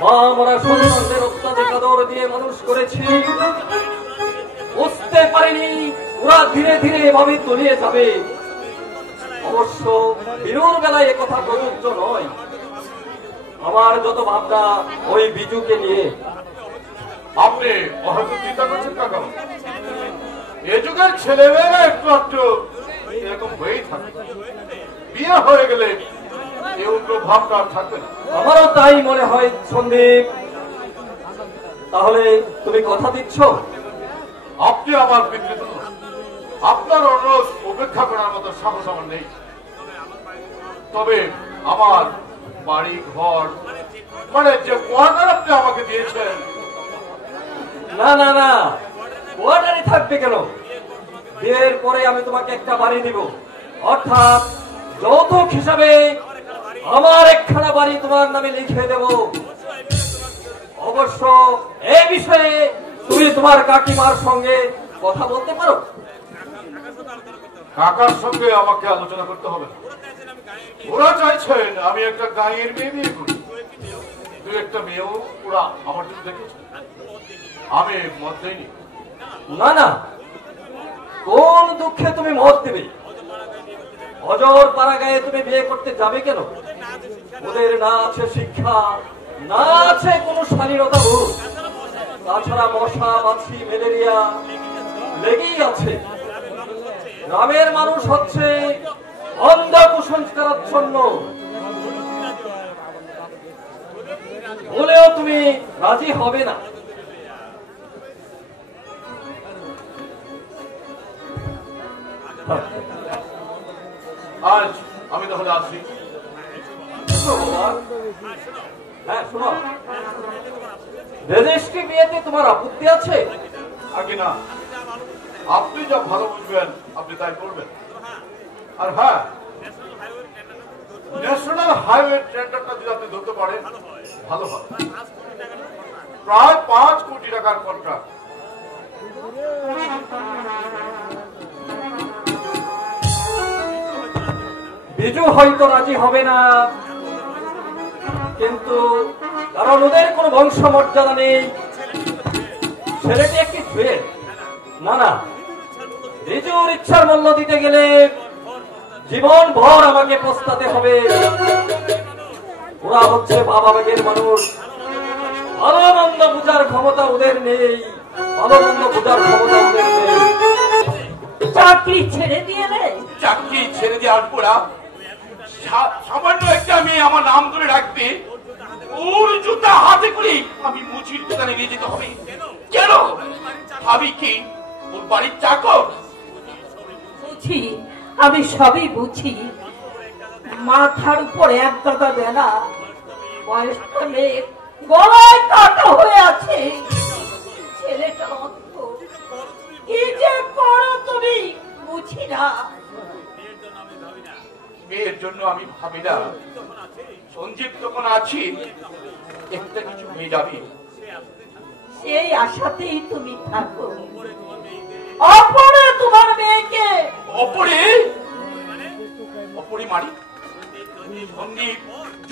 মা মরা সন্তানদের অত্যাধিকার দিয়ে মানুষ করেছি। বুঝতে পারিনি ওরা ধীরে ধীরে এভাবে তলিয়ে যাবে। অবশ্য বীরুর বেলায় একথা প্রযোজ্য নয়। আমার যত ভাবনা ওই বিজুকে নিয়ে। আপনি হয়তো চিন্তা করছেন কাকাবাবু, এ যুগের ছেলেমেয়েরা একটু একটু এরকম হয়েই থাকে। বিয়ে হয়ে গেলে এ উগ্র ভাবটা আর থাকবে না। আমারও তাই মনে হয় সন্দীপ। তাহলে তুমি কথা দিচ্ছ? আপনি আমার পিতৃতুল্য, আপনার অনুরোধ উপেক্ষা করার মতো সাহস আমার নেই। তবে আমার বাড়ি ঘর মানে যে কোয়ার্টার আপনি আমাকে দিয়েছেন। না না না, কোয়ার্টারে থাকবে কেন? বিয়ের পরে আমি তোমাকে একটা বাড়ি দিব, অর্থাৎ যৌতুক হিসাবে আমার একখানা বাড়ি তোমার নামে লিখে দেব। অবশ্য এই বিষয়ে তুমি তোমার কাকিমার সঙ্গে কথা বলতে পারো। কাকার সঙ্গে আমাকে আলোচনা করতে হবে না। ওরা চাইছেন আমি একটা গাঁয়ের মেয়ে বিয়ে করি। দুই একটা মেয়েও ওরা আমার জন্য দেখেছে, আমি মত দেইনি। না না, কোন দুঃখে তুমি মত দেবে? অজর পাড়া গায়ে তুমি বিয়ে করতে যাবে কেন? ওদের না আছে শিক্ষা, না আছে কোন শালীনতা বোধ। তাছাড়া মশা মাছি ম্যালেরিয়া লেগেই আছে। গ্রামের মানুষ হচ্ছে অন্ধ কুসংস্কারাচ্ছন্ন। বলেও তুমি রাজি হবে না। আজ আমি তাহলে আসি। হ্যাঁ শোনো, রেজিস্ট্রি বিয়েতে তোমার আপত্তি আছে? আগে না, আপনি যা ভালো বুঝবেন আপনি তাই করবেন। আর হ্যাঁ, ন্যাশনাল হাইওয়ে টেন্ডারটা যদি আপনি ধরতে পারেন ভালো হয়। প্রায় 5 কোটি টাকার কন্ট্রাক্ট। বিজু হয়তো রাজি হবে না, কিন্তু কারণ ওদের কোনো বংশমর্যাদা নেই। ছেলেটি একটি জুয়েল। না না, বিজুর ইচ্ছার মূল্য দিতে গেলে জীবন ভর আমাকে পস্তাতে হবে। ওরা হচ্ছে বাবা মায়ের মানুষ, ভালো মন্দ বুঝার ক্ষমতা ওদের নেই। ভালো মন্দ বুঝার ক্ষমতা ওদের নেই। চাকরি ছেড়ে দিয়ে চাকরি ছেড়ে দিয়ে আসবো না। সামান্য একটা মেয়ে আমার নাম ধরে রাখবে, ওর জুতা হাতে করে আমি মুচির দোকানে নিয়ে যেতে হবে কেন? ভাবি কি ওর বাড়ির চাকর? বুঝি, আমি সবই বুঝি। মাথার উপর এক দাদা বেলা, বয়স্ক মেয়ে গলায় কাটা হয়ে আছে। ছেলেটা অন্ধ। কি যে করো তুমি বুঝি না। মেয়ের জন্য আমি ভাবি না। সঞ্জীব তখন আছি, একটা কিছু হয়ে যাবে সেই আশাতেই তুমি থাকো। অপরে তোমার মেয়েকে অপরে অপরে মারি সন্দীপ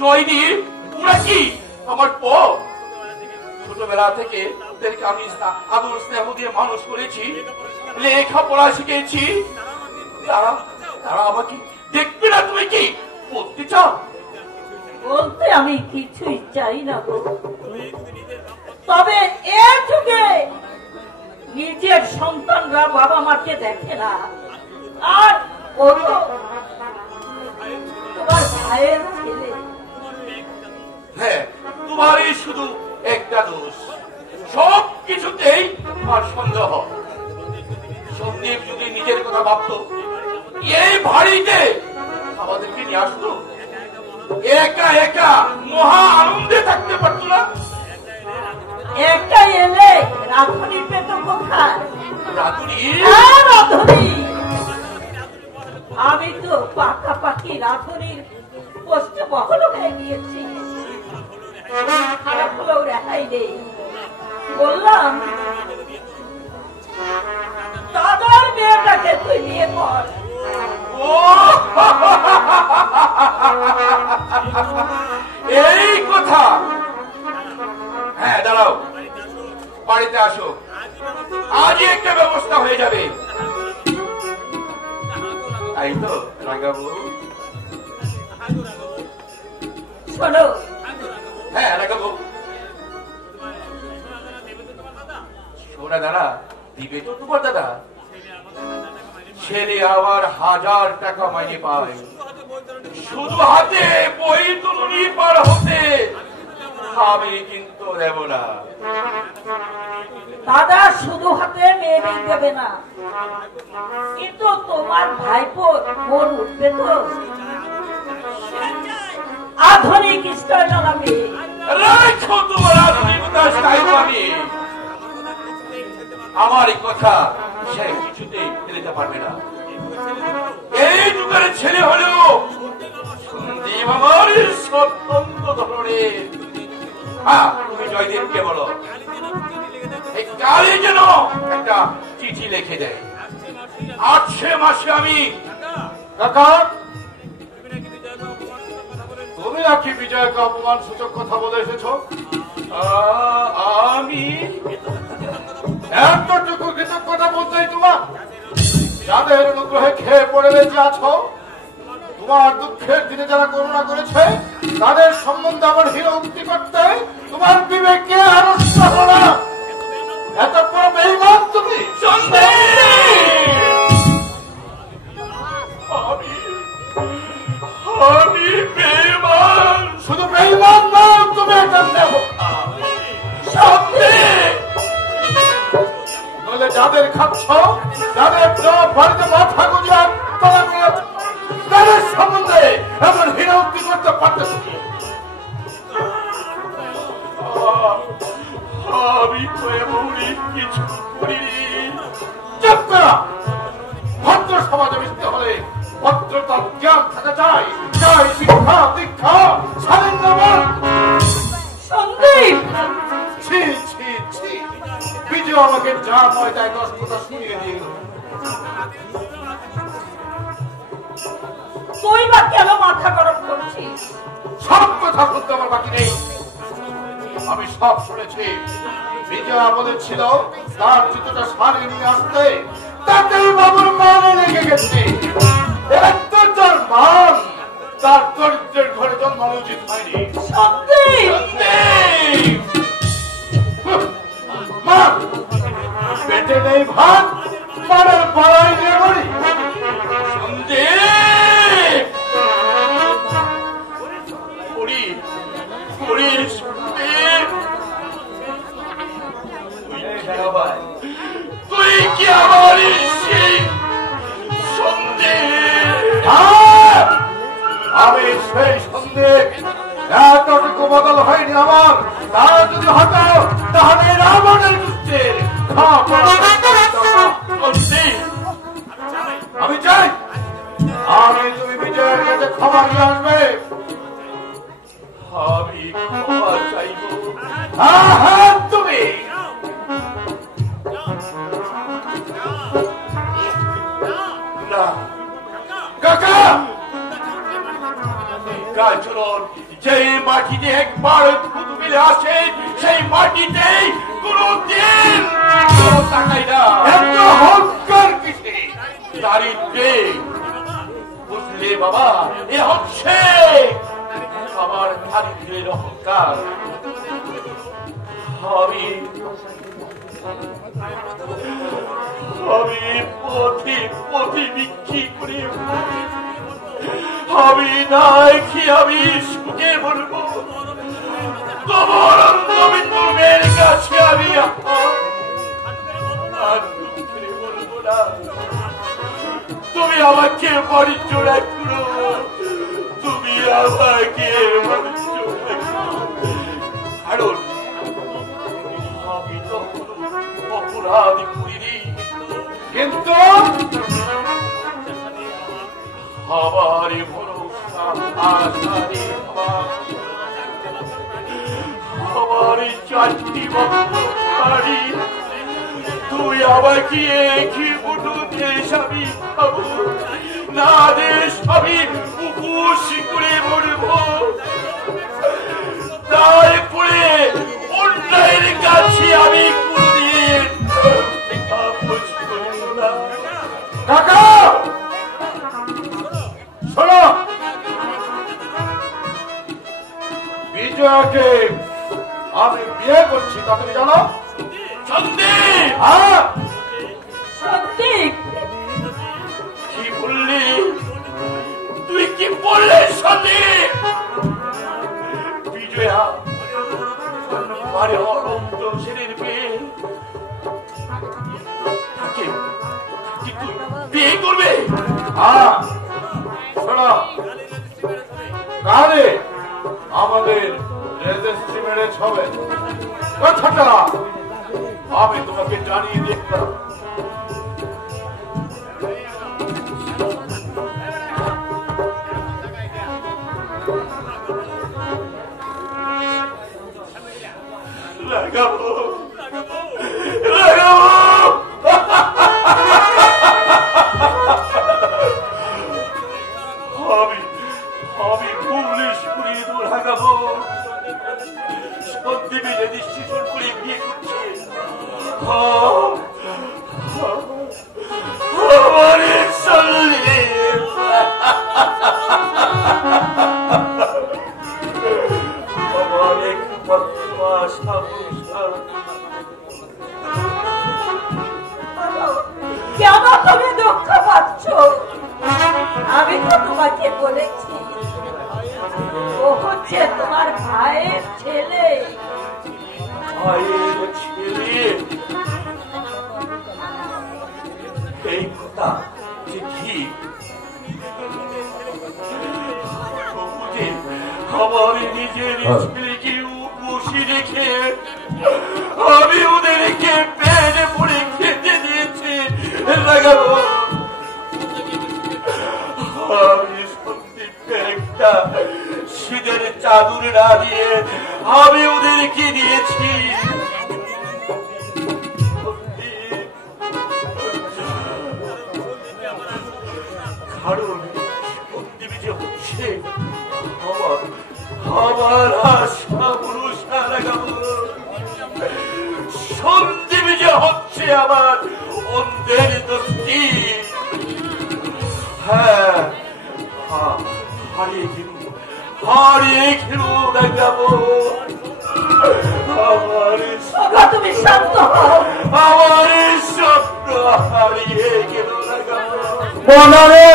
জয়দীপ ওরা কি আমার ছোটবেলা থেকে ওদেরকে আমি আদর স্নেহ দিয়ে মানুষ করেছি, লেখাপড়া শিখেছি। তারা তারা আমাকে দেখবে না। তুমি কি বলতে চাও? বলতে আমি কিছুই চাই না গো, তবে এর যুগে নিজের সন্তানরা বাবা মাকে দেখে না, আর ও তো তোমার ভাইয়ের ছেলে। হ্যাঁ, তোমারই শুধু একটা দোষ, সব কিছুতেই তোমার সন্দেহ। সন্দীপ যদি নিজের কথা ভাবতো, এই বাড়িতে আমাদেরকে নিয়ে আসতো, একা একা মহা আনন্দে থাকতে পারতো না। একা এলে রাধুনি পেত কোথায়? রাধুনি? হ্যাঁ, রাধুনি। আমি তো পাকাপাকি রাধুনির পোস্টে বহল হয়ে গিয়েছি, খারাপ হলেও রেহাই নেই। বললাম দাদার মেয়েটাকে তুই বিয়ে কর। ও এই কথা। হ্যাঁ, দাঁড়াও, বাড়িতে আসো, আজই একটা ব্যবস্থা হয়ে যাবে। তাই তো রাগাবো? শোনো। হ্যাঁ রাগাবো। শোনা দাদা, দিবে তো তোমার দাদা? ছেলে আবার 1000 টাকা মাইনে পায়, শুধু হাতে বই তুলনি পার হতে। আমি কিন্তু দেব না। দাদা শুধু হাতে মেয়ে দেবে না, কিন্তু তোমার ভাইপো মন উঠবে তো। আধুনিক স্টাইল আনাবে। রাখো তোমার আধুনিকতা স্টাইল পাবে। আমার এই কথা সে কিছুতেই ফেলতে পারবে না। এই যুগের ছেলে হলেও সন্দীপ আমার স্বতন্ত্র ধরনের। হ্যাঁ, তুমি জয়দেবকে বলো এই কালে যেন একটা চিঠি লিখে দেয়। 8 মাসে আমি। কাকা, তুমি নাকি বিজয়কে অপমান সূচক কথা বলে এসেছ? আমি এতটুকু কৃতজ্ঞতা বলতেই তোমার, যাদের অনুগ্রহে খেয়ে পড়ে বেঁচে আছো, তোমার দুঃখের দিনে যারা করুণা করেছে, তাদের সম্বন্ধে আমার হিরো উক্তি করতে তোমার বিবেকে আরস্ত হলো না। এত বড় বেঈমান তুমি। আমি বেঈমান। শুধু বেঈমান নও, তুমি একটা নইলে যাদের খাচ্ছ, যাদের বাড়িতে মাথা গুঁজে তাদের সম্বন্ধে এমন হিরো উক্তি করতে পারতেছ কি? আমি তো এমনই কিছু করিনি। চুপ করা। ভদ্র সমাজে মিশতে হলে ভদ্রতার জ্ঞান থাকা চাই, চাই শিক্ষা দীক্ষা সামান্য। সন্দীপ, ছি ছি ছি, বিজয় আমাকে যা ময়দায় 10 কথা শুনিয়ে দিয়ে গেল। তুই বা কেন মাথা গরম করছিস? সব কথা শুনতে আমার বাকি নেই। আমি সব শুনেছি। বিজয়া বলেছিল তার চিত্রটা সারিয়ে নিয়ে আসতে, তাতেই বাবুর মানে লেগে গেছে। এত তোর মান তার দরিদ্রের ঘরে জন্মানো উচিত হয়নি। মা, পেটে নেই ভাত, মানের পাড়ায় নিয়ে মরি। সন্দীপ, তুই কি আমার সন্দীপ? আমি সেই সন্দেহ এতটুকু বদল হয়নি আমার। তা যদি হতো তাহলে রাবণের গুষ্টের আমি চাই আমি তুমি বিজয়ের কাছে ক্ষমা নিয়ে আসবে। আমি ক্ষমা চাইব। হ্যাঁ হ্যাঁ, তুমি না কাকা কাজরন যে মাটিতে একবার থুতু ফেলে আসে সেই মাটিতেই কোনদিন তাকাই না। এত অহংকার কিসে? দারিদ্রে বুঝলে বাবা, এ হচ্ছে আমার দারিদ্রের অহংকার। আমি পথে পথে বিক্রি করে আমি নাই কি আমি সুখে বলবো, তোমার অন্তমের কাছে আমি আর দুঃখে বলবো না। তুমি আমাকে পরিচয় করো, তুমি আমাকে কারণ আমি তো অপরাধী করিনি, কিন্তু আমার ভরসা আশারে আমার চারটি বাড়ি তুই আমাকে কি মুঠো দেশ আমি খাবো না, দেশ আমি উপোস করে মরবো। তারপরে অন্যায়ের কাছে আমি কোনদিন আপোষ করব না। কাকা শোনো, বিজয়াকে আমি বিয়ে করছি, তা তুমি জানো? সন্দীপ, হ্যাঁ, সন্দীপ, কি বললি তুই? কি বললে সন্দীপ? বিজয়া আরে অনন্ত ছেলের বিয়ে তাকে তুই বিয়ে করবে? হ্যাঁ, শোনো, কালে আমাদের রেজিস্ট্রি ম্যারেজ হবে, কথাটা আমি তোমাকে জানিয়ে দেখলাম। লাগাবো লাগাবো আমি পুলিশ পুলিশ লাগাবো। সন্দীপে রেজিস্ট্রেশন করে বিয়ে করছে আমার সন্দীপ। আমার একমাত্র আশা কেন তুমি দুঃখ পাচ্ছ? আমি তো তোমাকে বলেছি ও হচ্ছে তোমার ভাইয়ের ছেলে। ভাইয়ের ছেলে? এই কথা যে ঠিক, আমার নিজের ছেলেকে বসে রেখে আমি ওদেরকে পেটে পড়ে খেতে দিয়েছি। লাগাবো আমি সন্দীপকে একটা শীতের চাদর না দিয়ে আমি ওদেরকে দিয়েছি। কারণ সন্দীপ যে হচ্ছে আমার আশা ভরসা। লাগাবো সন্দীপ যে হচ্ছে আমার অন্ধের দোস্তি। হ্যাঁ, হারিয়ে খেলু লাগাবো। তুমি শান্ত হও। আমার স্বপ্ন হারিয়ে গেল লাগাবো। মনরে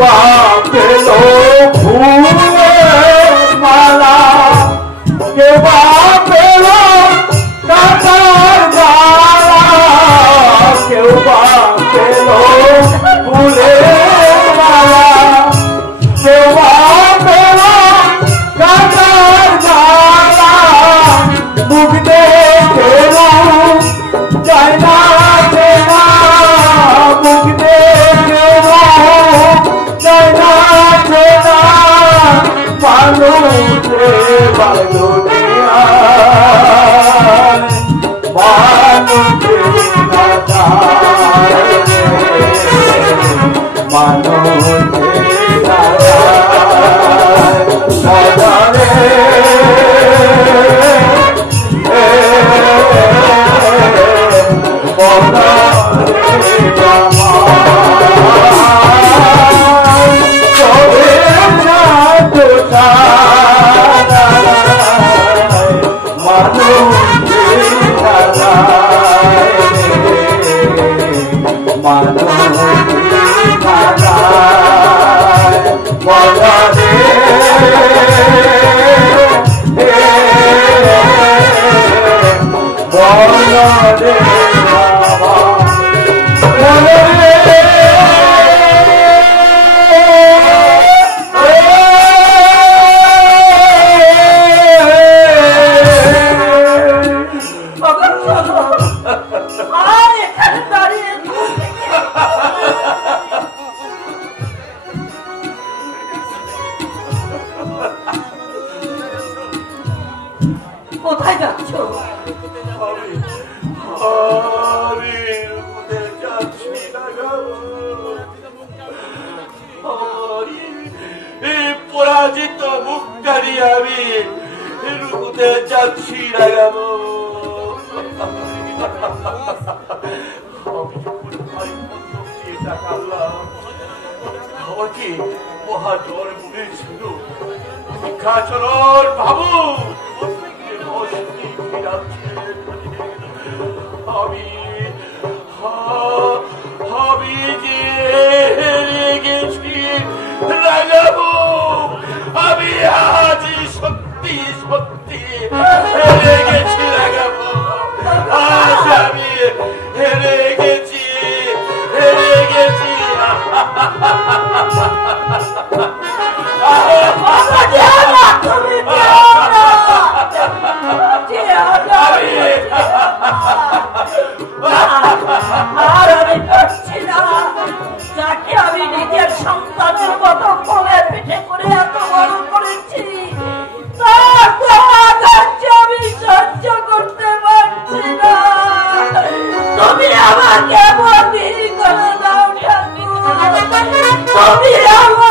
বা পেল ফুলের মালা, কেউ বা পেল কাটার জ্বালা, কেউ বা পেল ফুলের মালা, কেউ বা পেল কাটার জ্বালা, মুখ দেখেও যায় না চেনা, মুখ দেখেও যায় না চেনা, মানুষে বালুনিয়া মানুষে মানুষে কোথায় যাচ্ছ? পরাজিত মুখটারি আমি রুকুতে যাচ্ছি লাগাবো। আমাকে মহাজর বলেছিল শিক্ষাচরণ ভাবু আমি যে হেরে গেছি লাগাবো, আমি আজ সত্যি সত্যি হেরে গেছি লাগাবো, আজ আমি হেরে গেছি হেরে গেছি। আর আমি পারছি না, যাকে আমি নিজের সন্তানের মতো কোলে পিঠে করে এত বড় করেছি, আমি সহ্য করতে পারছি না। তুমি আমাকে বলি করে দাও ঠাকুর, তুমি আমার